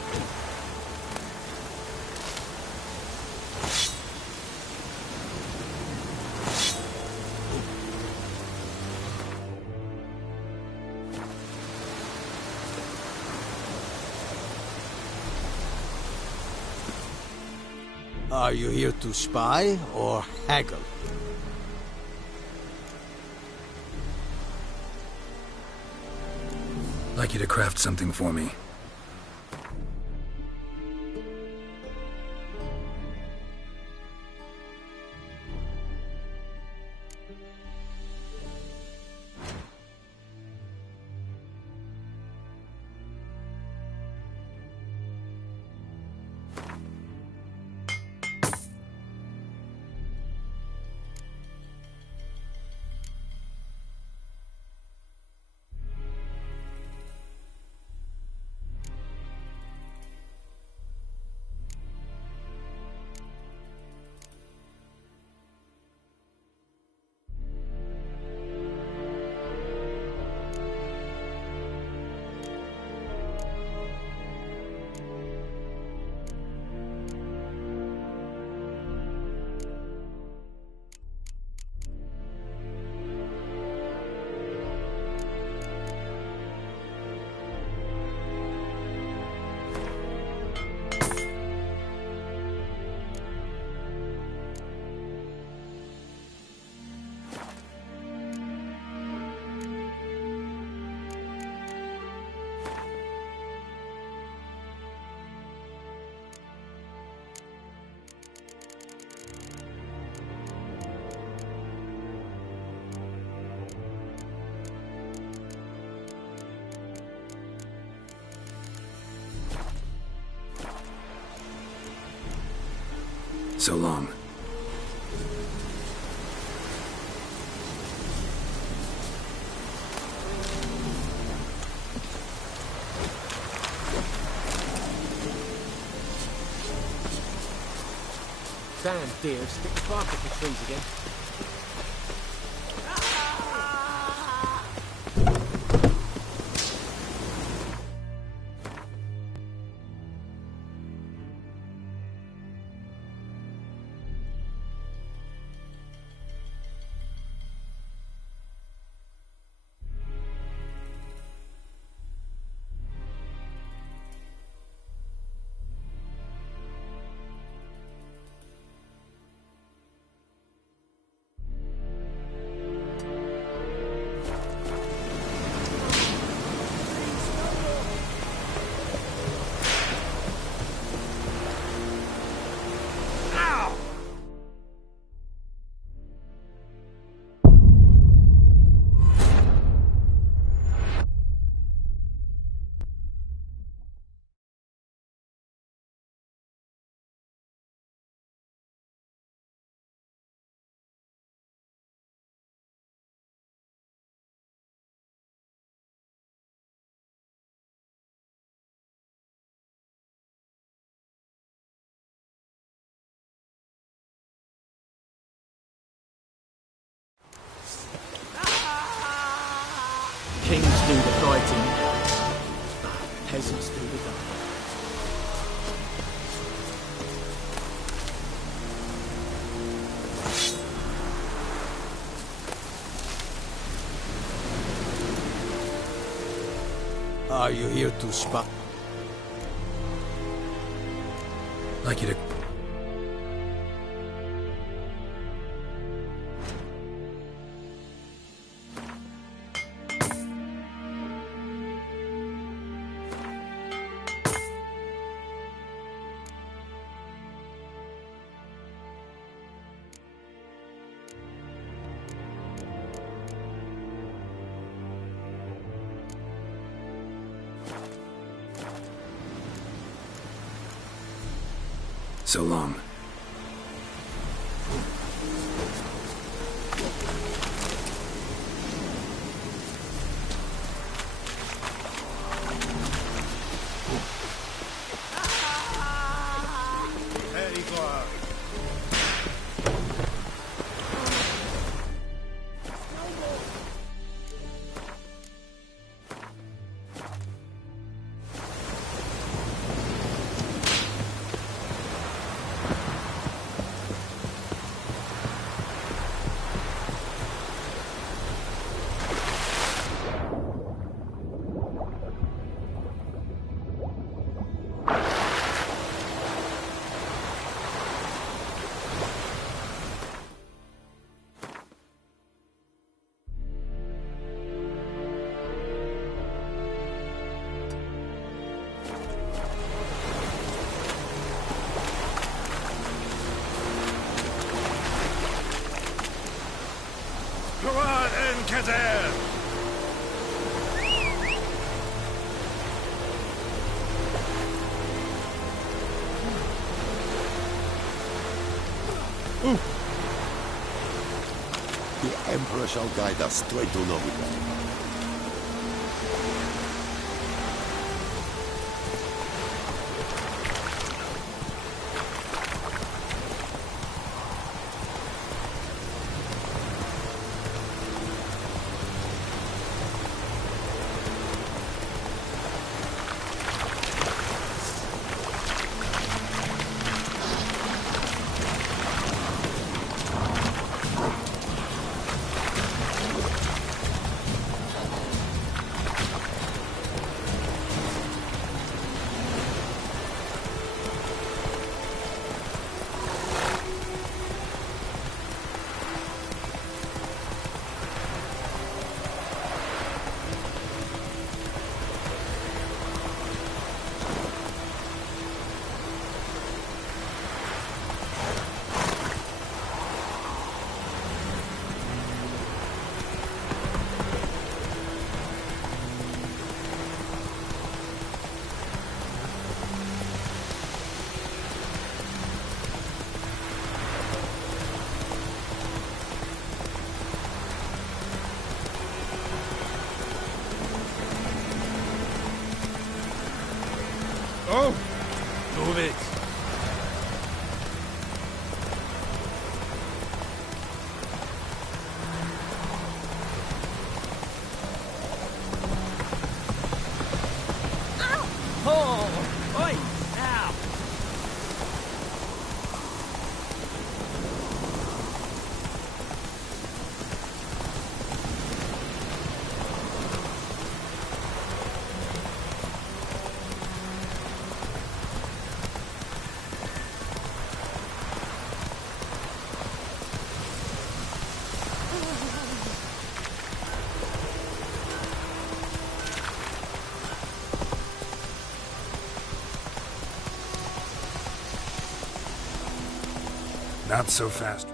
Are you here to spy or haggle? Like you to craft something for me. So long. Damn deer, stick bark at the trees again. Kings do the fighting, peasants do the dying. Are you here to spot? Like you to... So long. The Emperor shall guide us straight to Novigrad. Not so fast.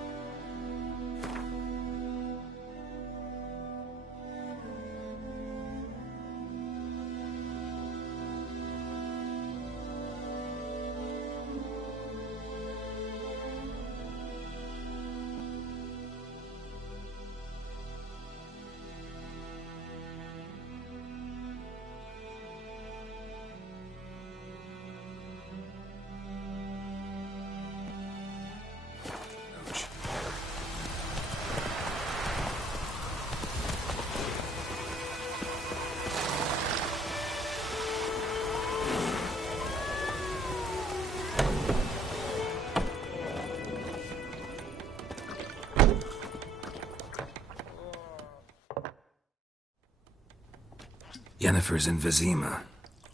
Yennefer's in Vizima.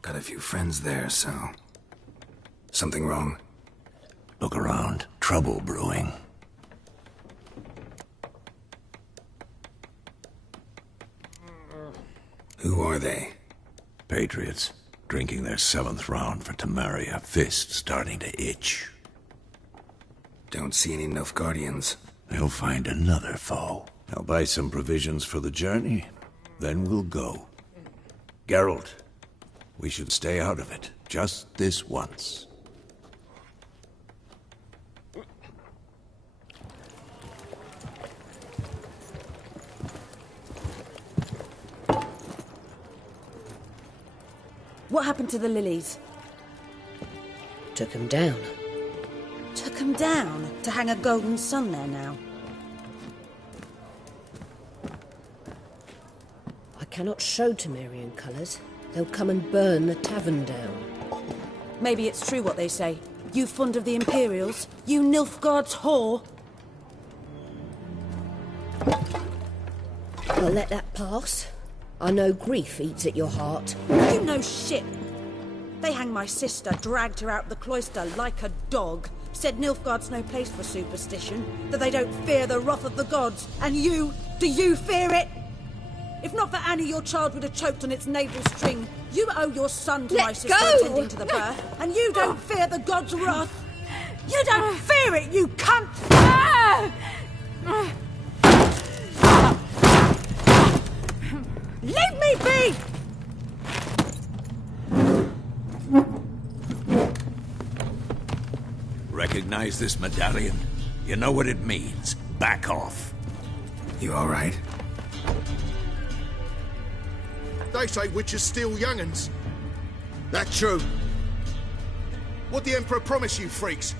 Got a few friends there, so... Something wrong? Look around. Trouble brewing. Who are they? Patriots. Drinking their 7th round for Temeria. Fist starting to itch. Don't see any Nilfgaardians. They'll find another foe. I'll buy some provisions for the journey. Then we'll go. Geralt, we should stay out of it. Just this once. What happened to the lilies? Took 'em down. Took 'em down? To hang a golden sun there now? I cannot show Temerian colours. They'll come and burn the tavern down. Maybe it's true what they say. You fond of the Imperials? You Nilfgaard's whore? I'll let that pass. I know grief eats at your heart. You know shit. They hanged my sister, dragged her out the cloister like a dog. Said Nilfgaard's no place for superstition, that they don't fear the wrath of the gods. And you, do you fear it? If not for Annie, your child would have choked on its navel string. You owe your son to my sister attending to the birth, and you don't fear the gods' wrath. You don't fear it, you cunt! Leave me be! Recognize this medallion? You know what it means. Back off. You all right? They say witches steal young'uns. That true? What the Emperor promise you, freaks?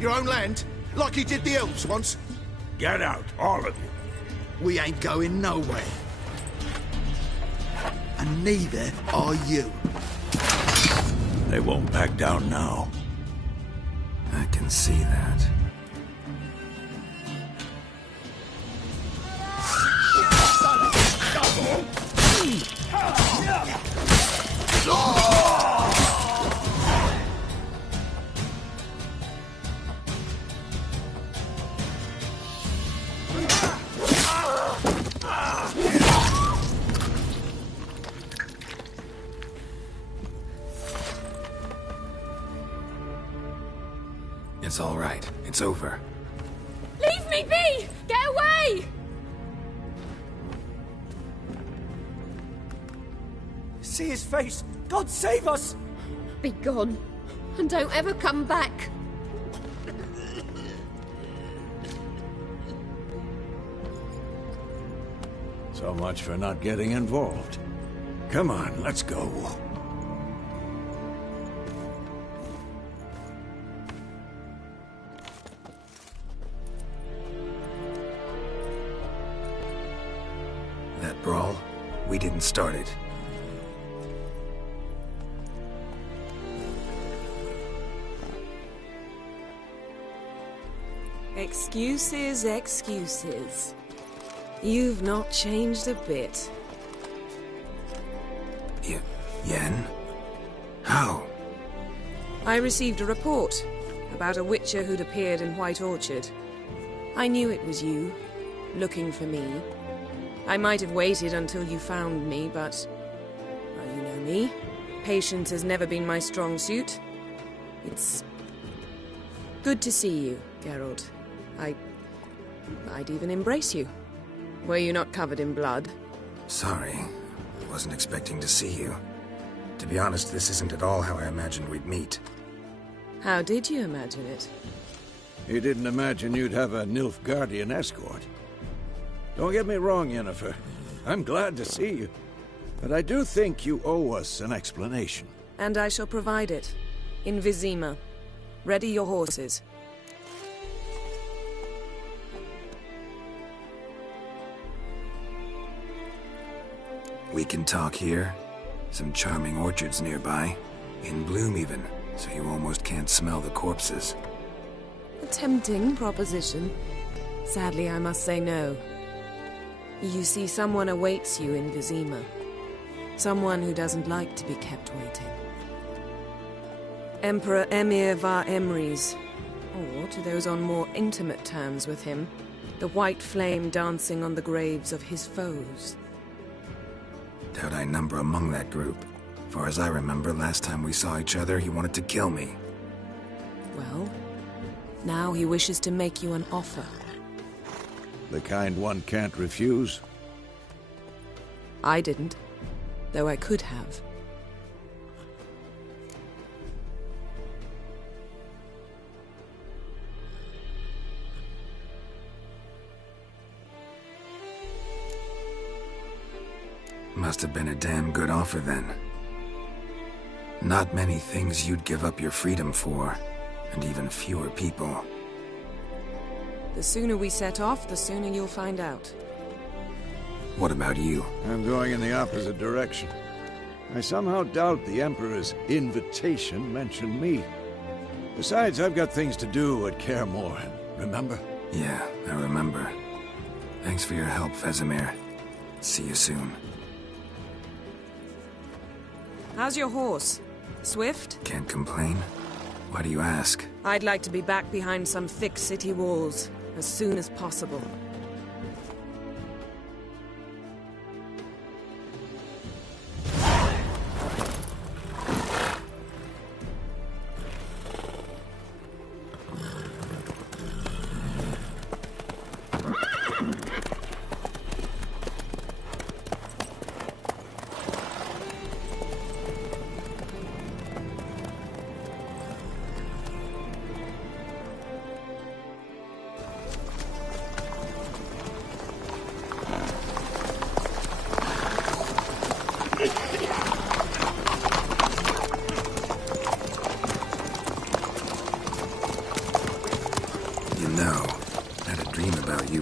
Your own land? Like he did the elves once? Get out, all of you. We ain't going nowhere. And neither are you. They won't back down now. I can see that. It's all right. It's over. Leave me be! Get away! See his face! God save us! Be gone, and don't ever come back. So much for not getting involved. Come on, let's go. That brawl, we didn't start it. Excuses, excuses. You've not changed a bit. Yen? How? I received a report about a witcher who'd appeared in White Orchard. I knew it was you, looking for me. I might have waited until you found me, but... well, you know me. Patience has never been my strong suit. It's good to see you, Geralt. I'd even embrace you. Were you not covered in blood? Sorry. Wasn't expecting to see you. To be honest, this isn't at all how I imagined we'd meet. How did you imagine it? You didn't imagine you'd have a Nilfgaardian escort. Don't get me wrong, Yennefer. I'm glad to see you. But I do think you owe us an explanation. And I shall provide it. In Vizima. Ready your horses. We can talk here. Some charming orchards nearby. In bloom even, so you almost can't smell the corpses. A tempting proposition. Sadly, I must say no. You see, someone awaits you in Vizima. Someone who doesn't like to be kept waiting. Emperor Emhyr var Emreis, or to those on more intimate terms with him, the white flame dancing on the graves of his foes. Doubt I number among that group. Far as I remember, last time we saw each other, he wanted to kill me. Well, now he wishes to make you an offer. The kind one can't refuse? I didn't, though I could have. Must have been a damn good offer then. Not many things you'd give up your freedom for, and even fewer people. The sooner we set off, the sooner you'll find out. What about you? I'm going in the opposite direction. I somehow doubt the Emperor's invitation mentioned me. Besides, I've got things to do at Kaer Morhen, remember? Yeah, I remember. Thanks for your help, Vesemir. See you soon. How's your horse? Swift? Can't complain. Why do you ask? I'd like to be back behind some thick city walls as soon as possible.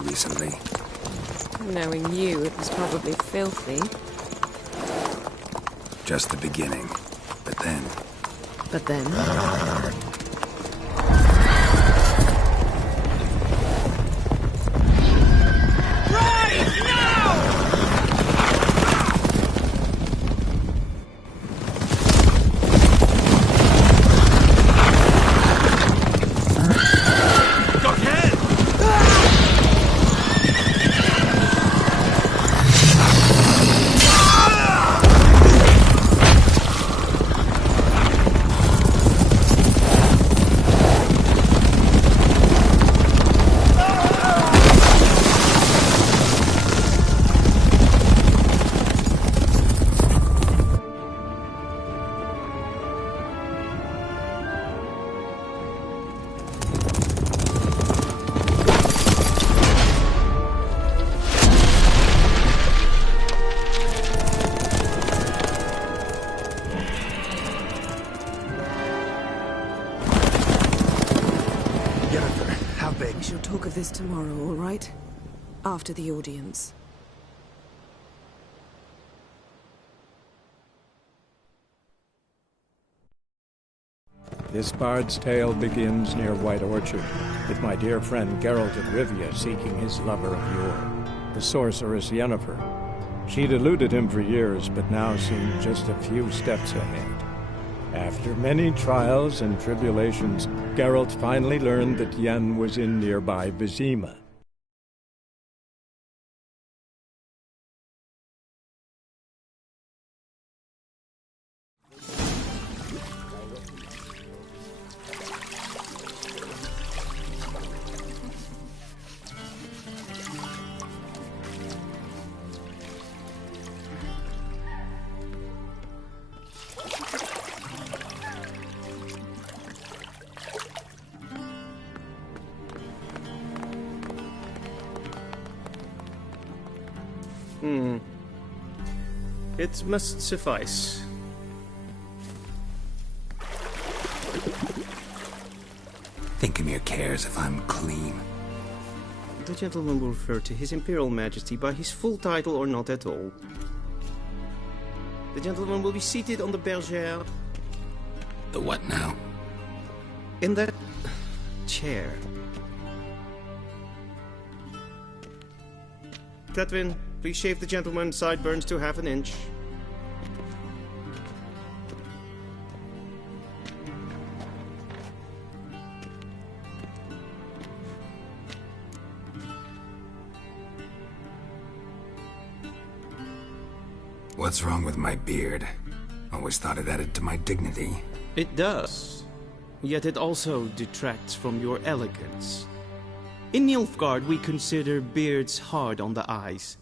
Recently. Knowing you, it was probably filthy. Just the beginning. But then... But then? We shall talk of this tomorrow, all right? After the audience. This bard's tale begins near White Orchard, with my dear friend Geralt of Rivia seeking his lover of yore, the sorceress Yennefer. She'd eluded him for years, but now seemed just a few steps ahead. After many trials and tribulations, Geralt finally learned that Yen was in nearby Vizima. It must suffice. Think Emir cares if I'm clean? The gentleman will refer to His Imperial Majesty by his full title or not at all. The gentleman will be seated on the bergère. The what now? In that chair. Cletwin, please shave the gentleman's sideburns to half an inch. What's wrong with my beard? Always thought it added to my dignity. It does. Yet it also detracts from your elegance. In Nilfgaard, we consider beards hard on the eyes.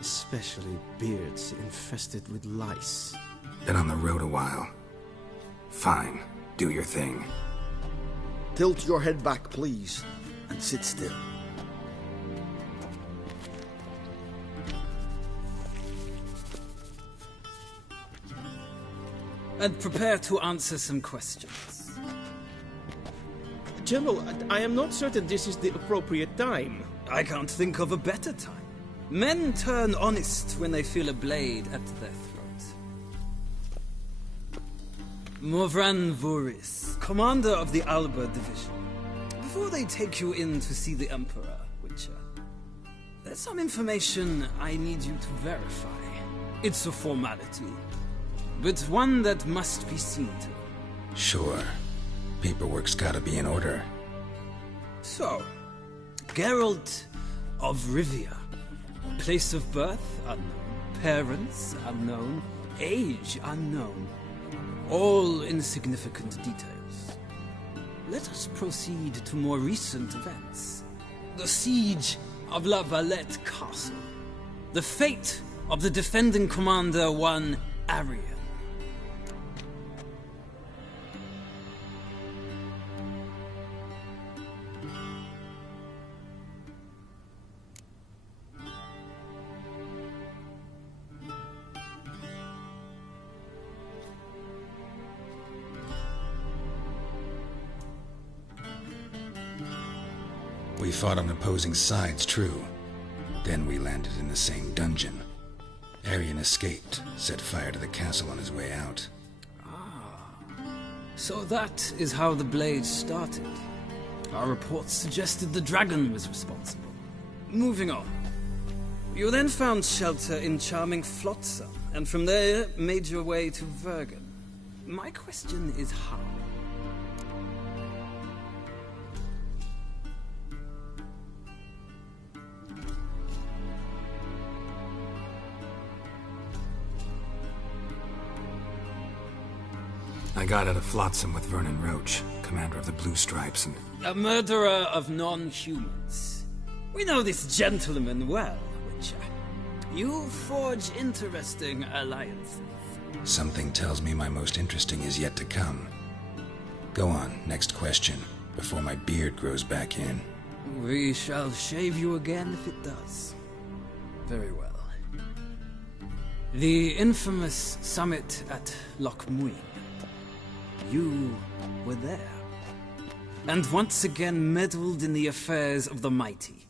Especially beards infested with lice. Been on the road a while. Fine, do your thing. Tilt your head back, please, and sit still. And prepare to answer some questions. General, I am not certain this is the appropriate time. I can't think of a better time. Men turn honest when they feel a blade at their throat. Morvran Voorhis, commander of the Alba Division. Before they take you in to see the Emperor, Witcher, there's some information I need you to verify. It's a formality, but one that must be seen to. Sure. Paperwork's gotta be in order. So, Geralt of Rivia. Place of birth unknown. Parents unknown. Age unknown. All insignificant details. Let us proceed to more recent events. The siege of La Valette Castle. The fate of the defending commander, one Arian. We fought on opposing sides, true. Then we landed in the same dungeon. Arian escaped, set fire to the castle on his way out. So that is how the blade started. Our reports suggested the dragon was responsible. Moving on. You then found shelter in charming Flotsam, and from there made your way to Vergen. My question is how? I got out of Flotsam with Vernon Roach, commander of the Blue Stripes, and... A murderer of non-humans. We know this gentleman well, Witcher. You forge interesting alliances. Something tells me my most interesting is yet to come. Go on, next question, before my beard grows back in. We shall shave you again if it does. Very well. The infamous summit at Loch Muin. You were there. And once again meddled in the affairs of the mighty.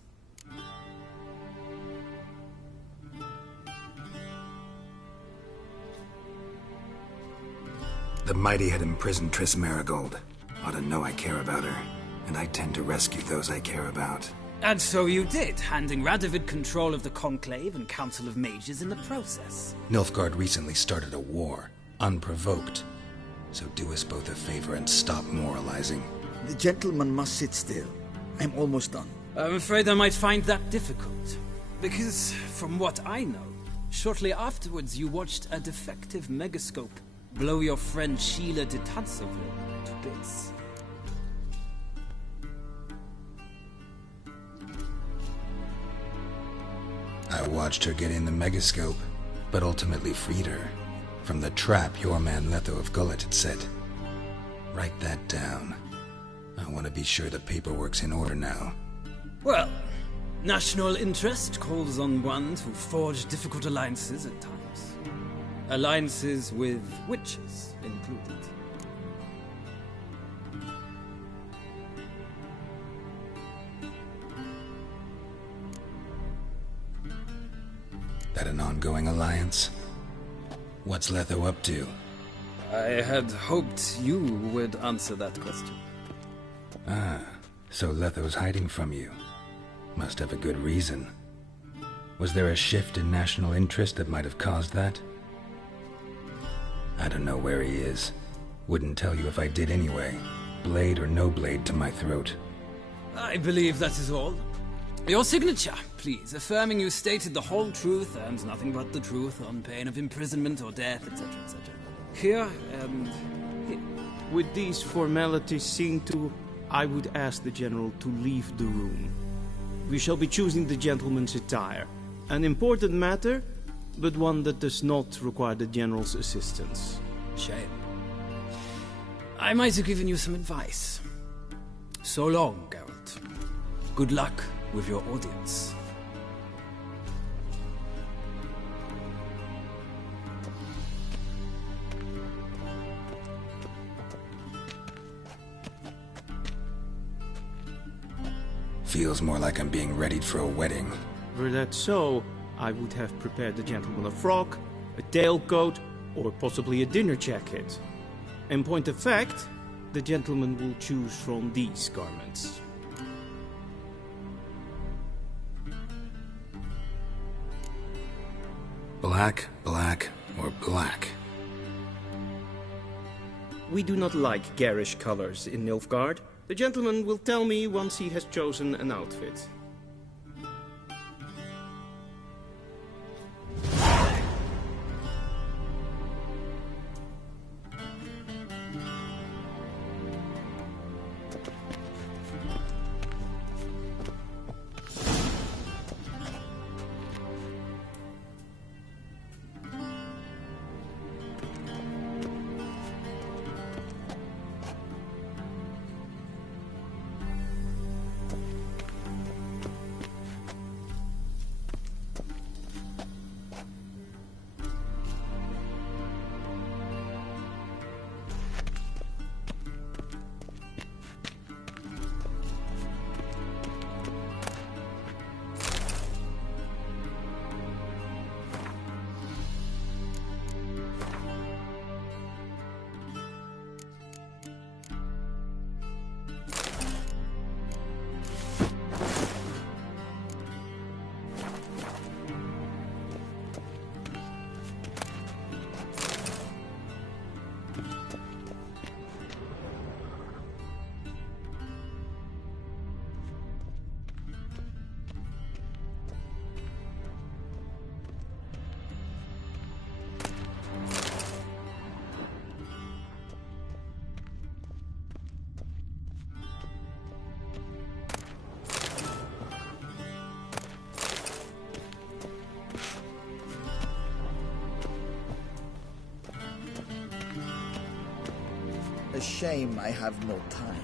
The mighty had imprisoned Triss Merigold. Ought to know I care about her, and I tend to rescue those I care about. And so you did, handing Radovid control of the Conclave and Council of Mages in the process. Nilfgaard recently started a war, unprovoked. So do us both a favor and stop moralizing. The gentleman must sit still. I'm almost done. I'm afraid I might find that difficult. Because, from what I know, shortly afterwards you watched a defective megascope blow your friend Sheila de Tansoville to bits. I watched her get in the megascope, but ultimately freed her. From the trap your man Letho of Gullet had set. Write that down. I want to be sure the paperwork's in order now. Well, National interest calls on one to forge difficult alliances at times. Alliances with witches included. That an ongoing alliance? What's Letho up to? I had hoped you would answer that question. Ah, so Letho's hiding from you. Must have a good reason. Was there a shift in national interest that might have caused that? I don't know where he is. Wouldn't tell you if I did anyway. Blade or no blade to my throat. I believe that is all. Your signature, please, affirming you stated the whole truth and nothing but the truth on pain of imprisonment or death, etc., etc. Here, and here. With these formalities seen to, I would ask the General to leave the room. We shall be choosing the gentleman's attire. An important matter, but one that does not require the General's assistance. Shame. I might have given you some advice. So long, Geralt. Good luck with your audience. Feels more like I'm being readied for a wedding. Were that so, I would have prepared the gentleman a frock, a tailcoat, or possibly a dinner jacket. In point of fact, the gentleman will choose from these garments. Black, black, or black? We do not like garish colors in Nilfgaard. The gentleman will tell me once he has chosen an outfit. A shame I have no time.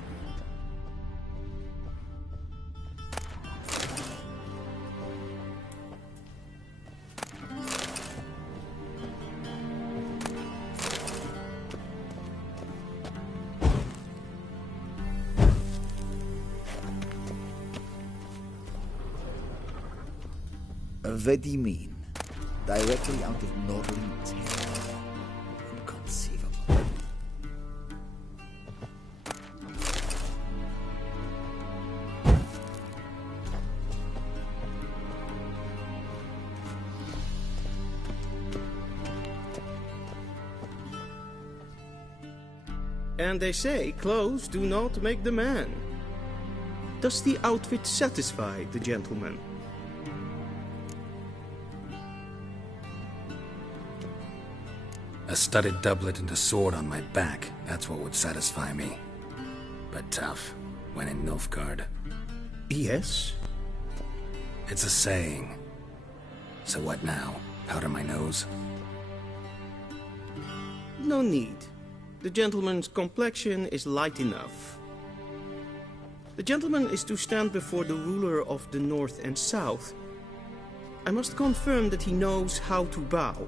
Vedimin, directly out of Northern Tale. Inconceivable. And they say clothes do not make the man. Does the outfit satisfy the gentleman? A studded doublet and a sword on my back, that's what would satisfy me. But tough, when in Nilfgaard. Yes? It's a saying. So what now? Powder my nose? No need. The gentleman's complexion is light enough. The gentleman is to stand before the ruler of the North and South. I must confirm that he knows how to bow.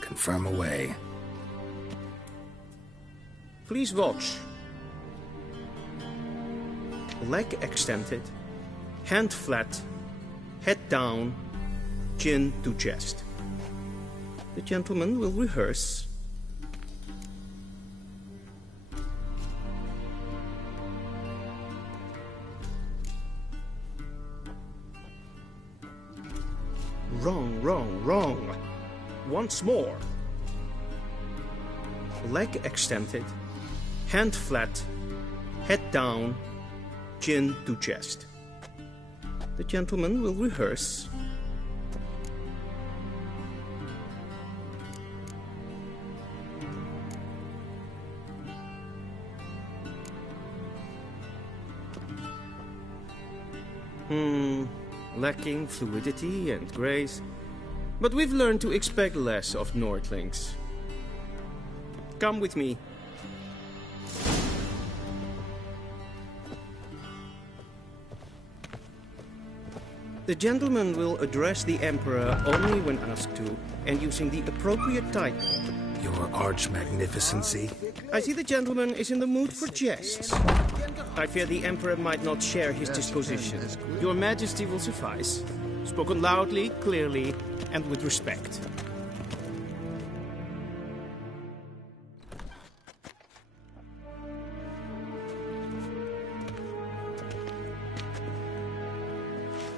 Confirm away. Please watch. Leg extended, hand flat, head down, chin to chest. The gentleman will rehearse. Wrong, wrong, wrong. Once more. Leg extended, hand flat, head down, chin to chest. The gentleman will rehearse. Lacking fluidity and grace. But we've learned to expect less of Nordlings. Come with me. The gentleman will address the Emperor only when asked to, and using the appropriate title. Your Arch-Magnificency? I see the gentleman is in the mood for jests. I fear the Emperor might not share his disposition. Your Majesty will suffice. Spoken loudly, clearly, and with respect.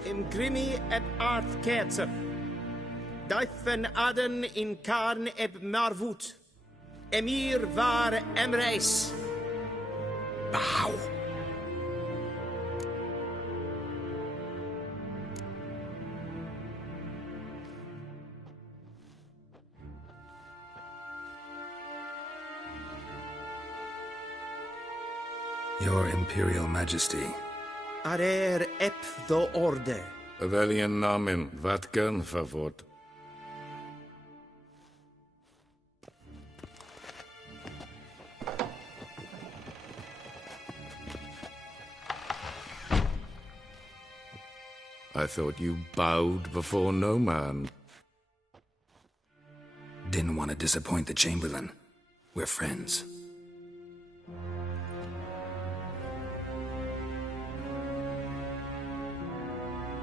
Imgrimi eb art ketzer. Daifen aden in karn eb marvut. Emir var emreis. Bow. Your Imperial Majesty. Arer ep the orde. Veljen namen, vatgen favort. I thought you bowed before no man. Didn't want to disappoint the Chamberlain. We're friends.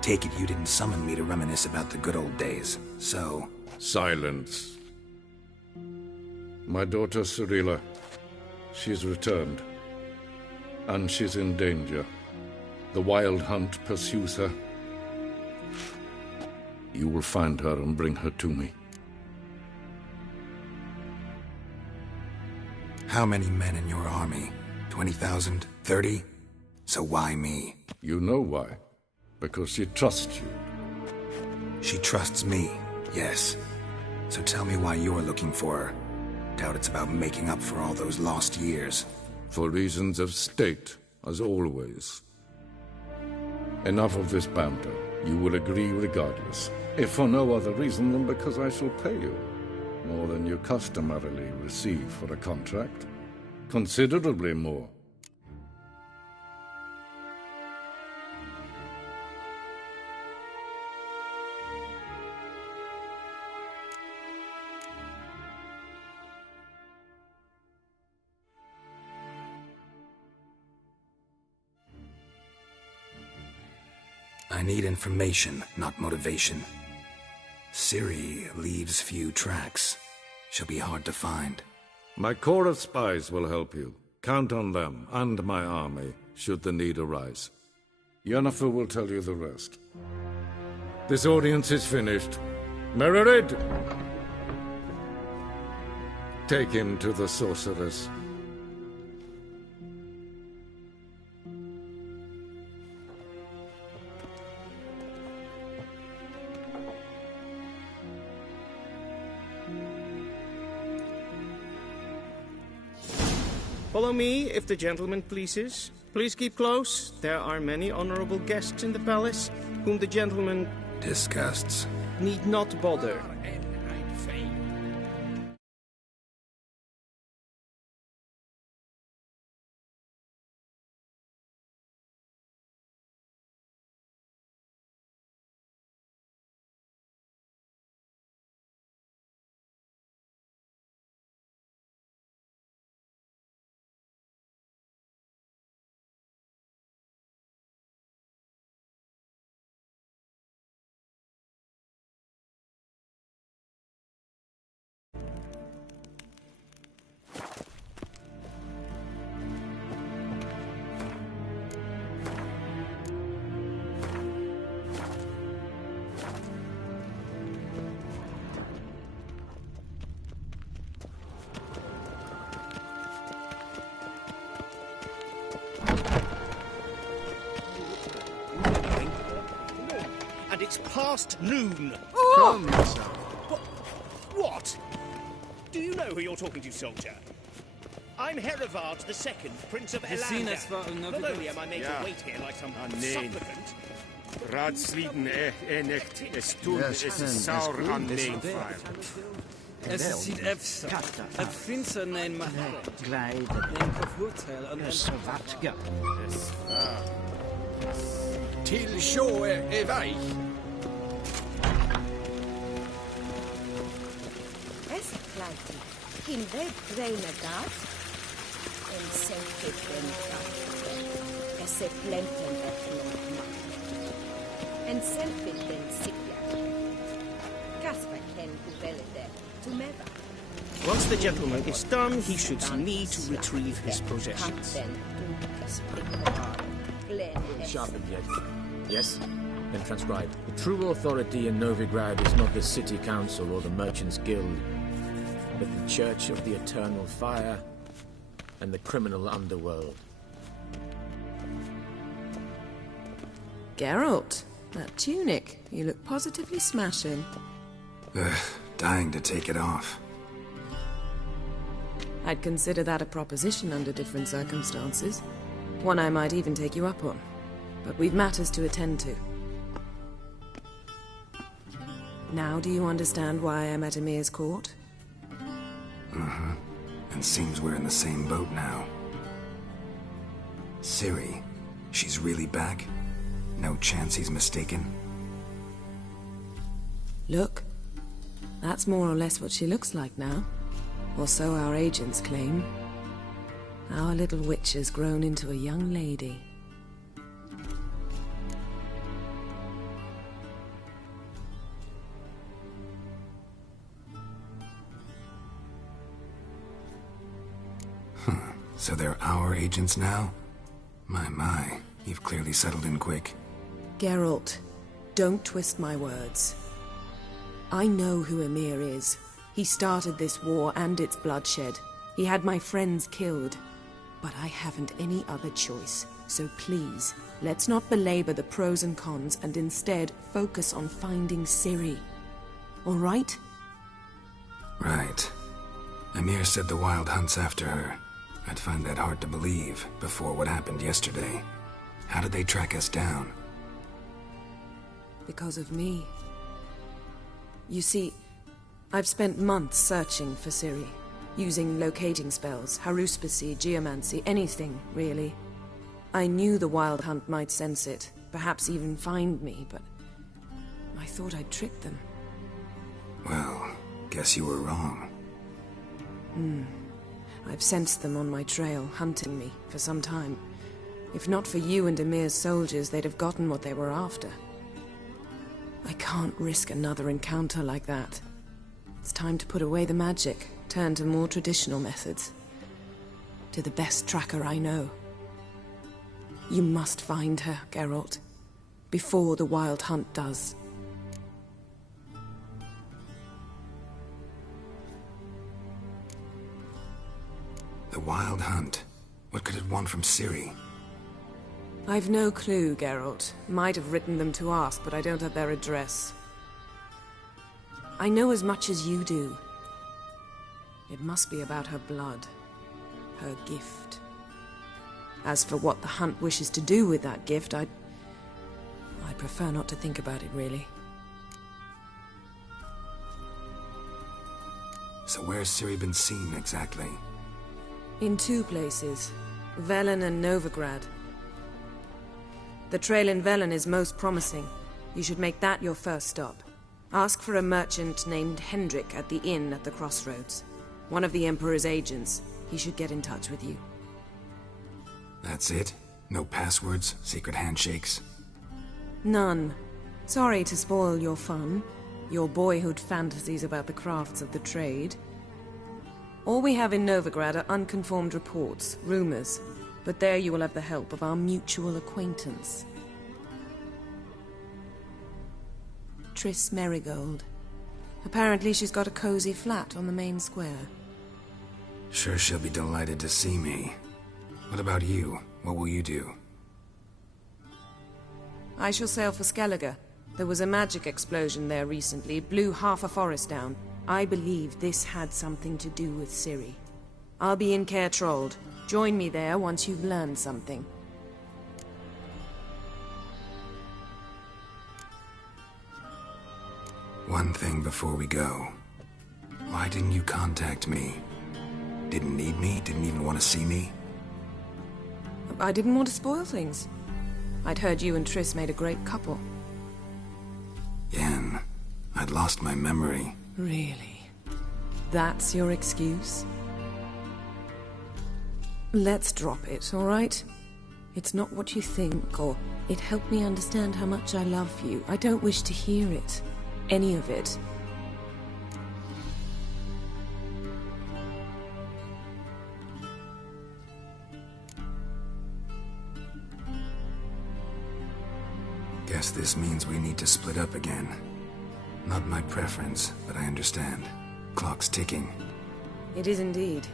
Take it you didn't summon me to reminisce about the good old days, so... Silence. My daughter Cirilla, she's returned. And she's in danger. The Wild Hunt pursues her. You will find her and bring her to me. How many men in your army? 20,000? 30? So why me? You know why. Because she trusts you. She trusts me, yes. So tell me why you're looking for her. Doubt it's about making up for all those lost years. For reasons of state, as always. Enough of this banter. You will agree regardless. If for no other reason than because I shall pay you. More than you customarily receive for a contract. Considerably more. I need information, not motivation. Ciri leaves few tracks. She'll be hard to find. My corps of spies will help you. Count on them, and my army, should the need arise. Yennefer will tell you the rest. This audience is finished. Mererid! Take him to the sorceress. Follow me, if the gentleman pleases. Please keep close. There are many honorable guests in the palace, whom the gentleman... disgusts. ...need not bother. past noon. Come, son. What? Do you know who you're talking to, soldier? I'm Herivard II, Prince of Elander. Not only am I made to wait here like some supplicant... Raadsleden echt is toen is saur aan meevaar. Es ziet efsa. Het finster nein macht. Gleide. Een vervoerteil aan het zwartga. Til sjå vei. Es kleiti. In web reine gat. En senke den gat. Es se plenten et lomma. En selfie den sikja. Kasper ken uvelede. Tumeva. Once the gentleman is done, he should see me to retrieve his possessions. Sharpened yet. Yes? Then transcribe. The true authority in Novigrad is not the city council or the merchants' guild, but the Church of the Eternal Fire and the criminal underworld. Geralt, that tunic. You look positively smashing. Ugh, dying to take it off. I'd consider that a proposition under different circumstances. One I might even take you up on. But we've matters to attend to. Now do you understand why I'm at Emir's court? Mm-hmm. And seems we're in the same boat now. Ciri, she's really back? No chance he's mistaken? Look. That's more or less what she looks like now. Or so our agents claim. Our little witch has grown into a young lady. So they're our agents now? My, you've clearly settled in quick. Geralt, don't twist my words. I know who Emir is. He started this war and its bloodshed. He had my friends killed. But I haven't any other choice. So please, let's not belabor the pros and cons and instead focus on finding Ciri. All right? Right. Emir said the Wild Hunt's after her. I'd find that hard to believe before what happened yesterday. How did they track us down? Because of me. You see, I've spent months searching for Ciri, using locating spells, haruspicy, geomancy, anything, really. I knew the Wild Hunt might sense it, perhaps even find me, but I thought I'd tricked them. Well, guess you were wrong. I've sensed them on my trail, hunting me, for some time. If not for you and Emir's soldiers, they'd have gotten what they were after. I can't risk another encounter like that. It's time to put away the magic, turn to more traditional methods. To the best tracker I know. You must find her, Geralt. Before the Wild Hunt does. The Wild Hunt? What could it want from Ciri? I've no clue, Geralt. Might have written them to ask, but I don't have their address. I know as much as you do. It must be about her blood. Her gift. As for what the Hunt wishes to do with that gift, I'd prefer not to think about it, really. So where's Ciri been seen, exactly? In two places. Velen and Novigrad. The trail in Velen is most promising. You should make that your first stop. Ask for a merchant named Hendrik at the inn at the crossroads. One of the Emperor's agents. He should get in touch with you. That's it? No passwords? Secret handshakes? None. Sorry to spoil your fun. Your boyhood fantasies about the crafts of the trade. All we have in Novigrad are unconformed reports, rumors. But there you will have the help of our mutual acquaintance. Triss Merigold. Apparently she's got a cozy flat on the main square. Sure she'll be delighted to see me. What about you? What will you do? I shall sail for Skellige. There was a magic explosion there recently, blew half a forest down. I believe this had something to do with Ciri. I'll be in Caer Trolde. Join me there once you've learned something. One thing before we go. Why didn't you contact me? Didn't need me? Didn't even want to see me? I didn't want to spoil things. I'd heard you and Triss made a great couple. Yen, I'd lost my memory. Really? That's your excuse? Let's drop it, all right? It's not what you think, or it helped me understand how much I love you. I don't wish to hear it. Any of it. Guess this means we need to split up again. Not my preference, but I understand. Clock's ticking. It is indeed.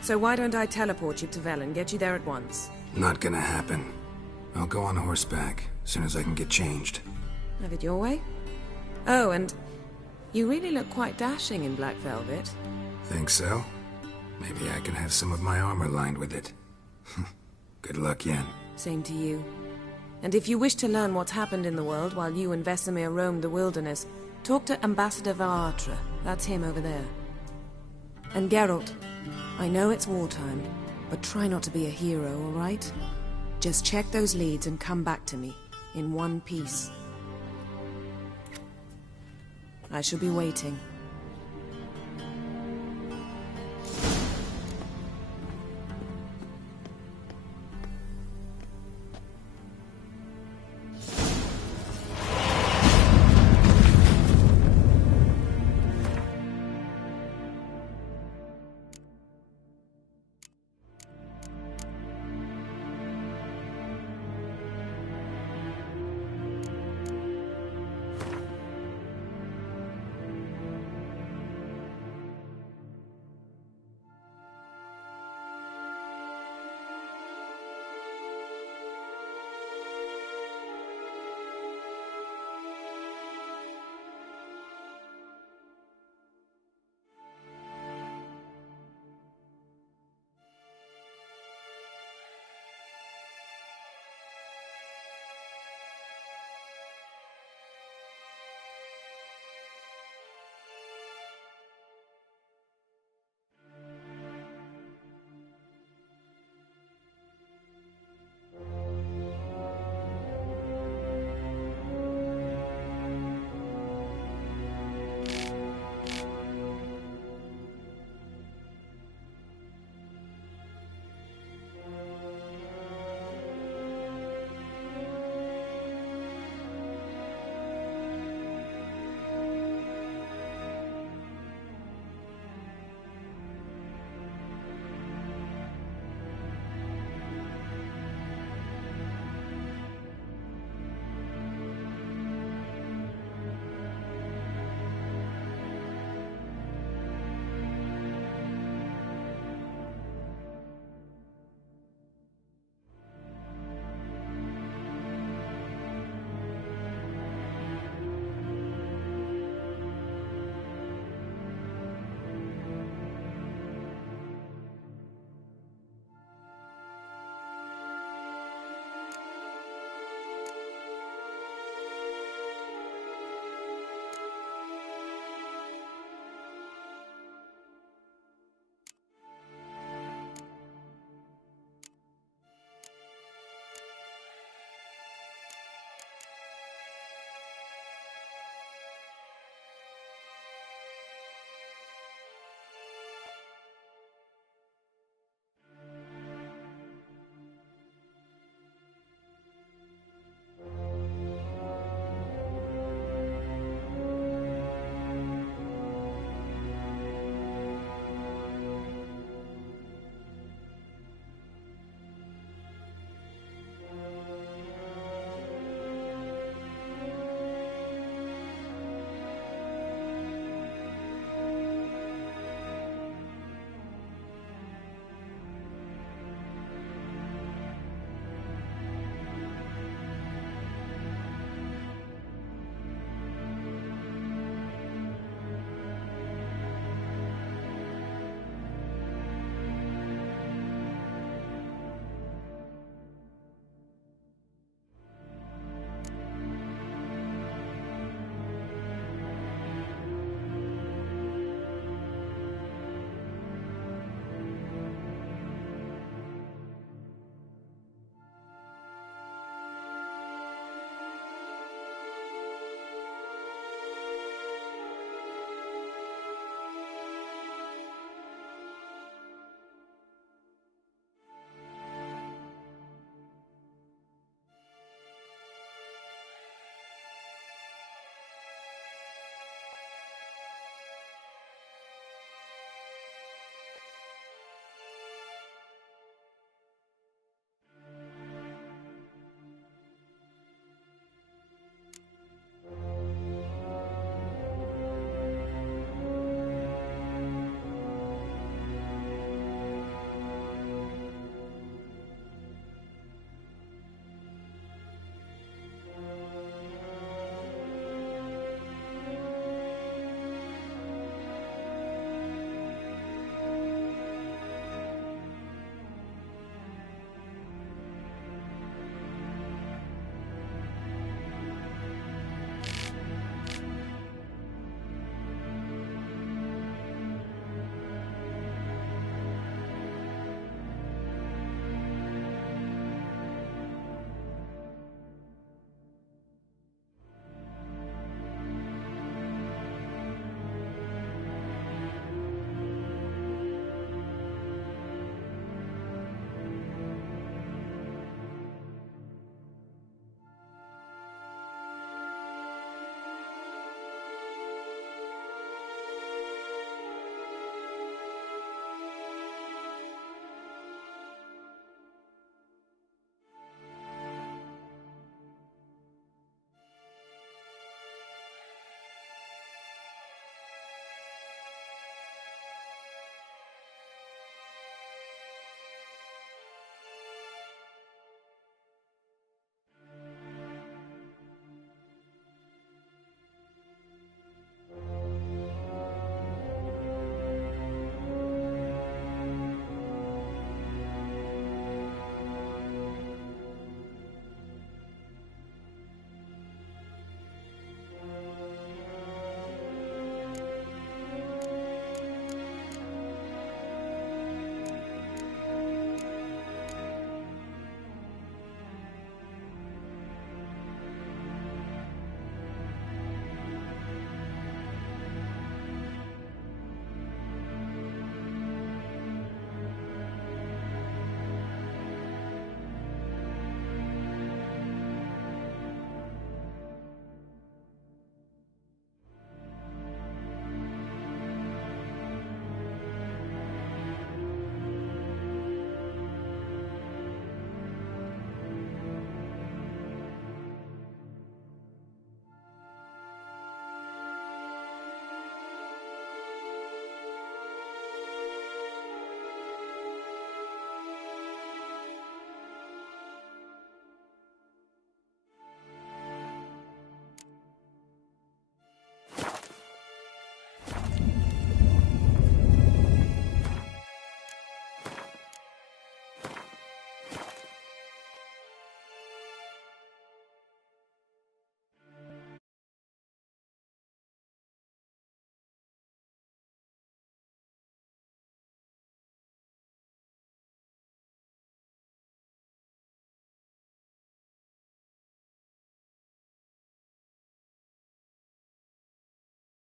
So why don't I teleport you to Velen, get you there at once? Not gonna happen. I'll go on horseback, as soon as I can get changed. Have it your way? Oh, and you really look quite dashing in black velvet. Think so? Maybe I can have some of my armor lined with it. Good luck, Yen. Same to you. And if you wish to learn what's happened in the world while you and Vesemir roamed the wilderness, talk to Ambassador Varatra. That's him over there. And Geralt, I know it's wartime, but try not to be a hero, all right? Just check those leads and come back to me, in one piece. I shall be waiting.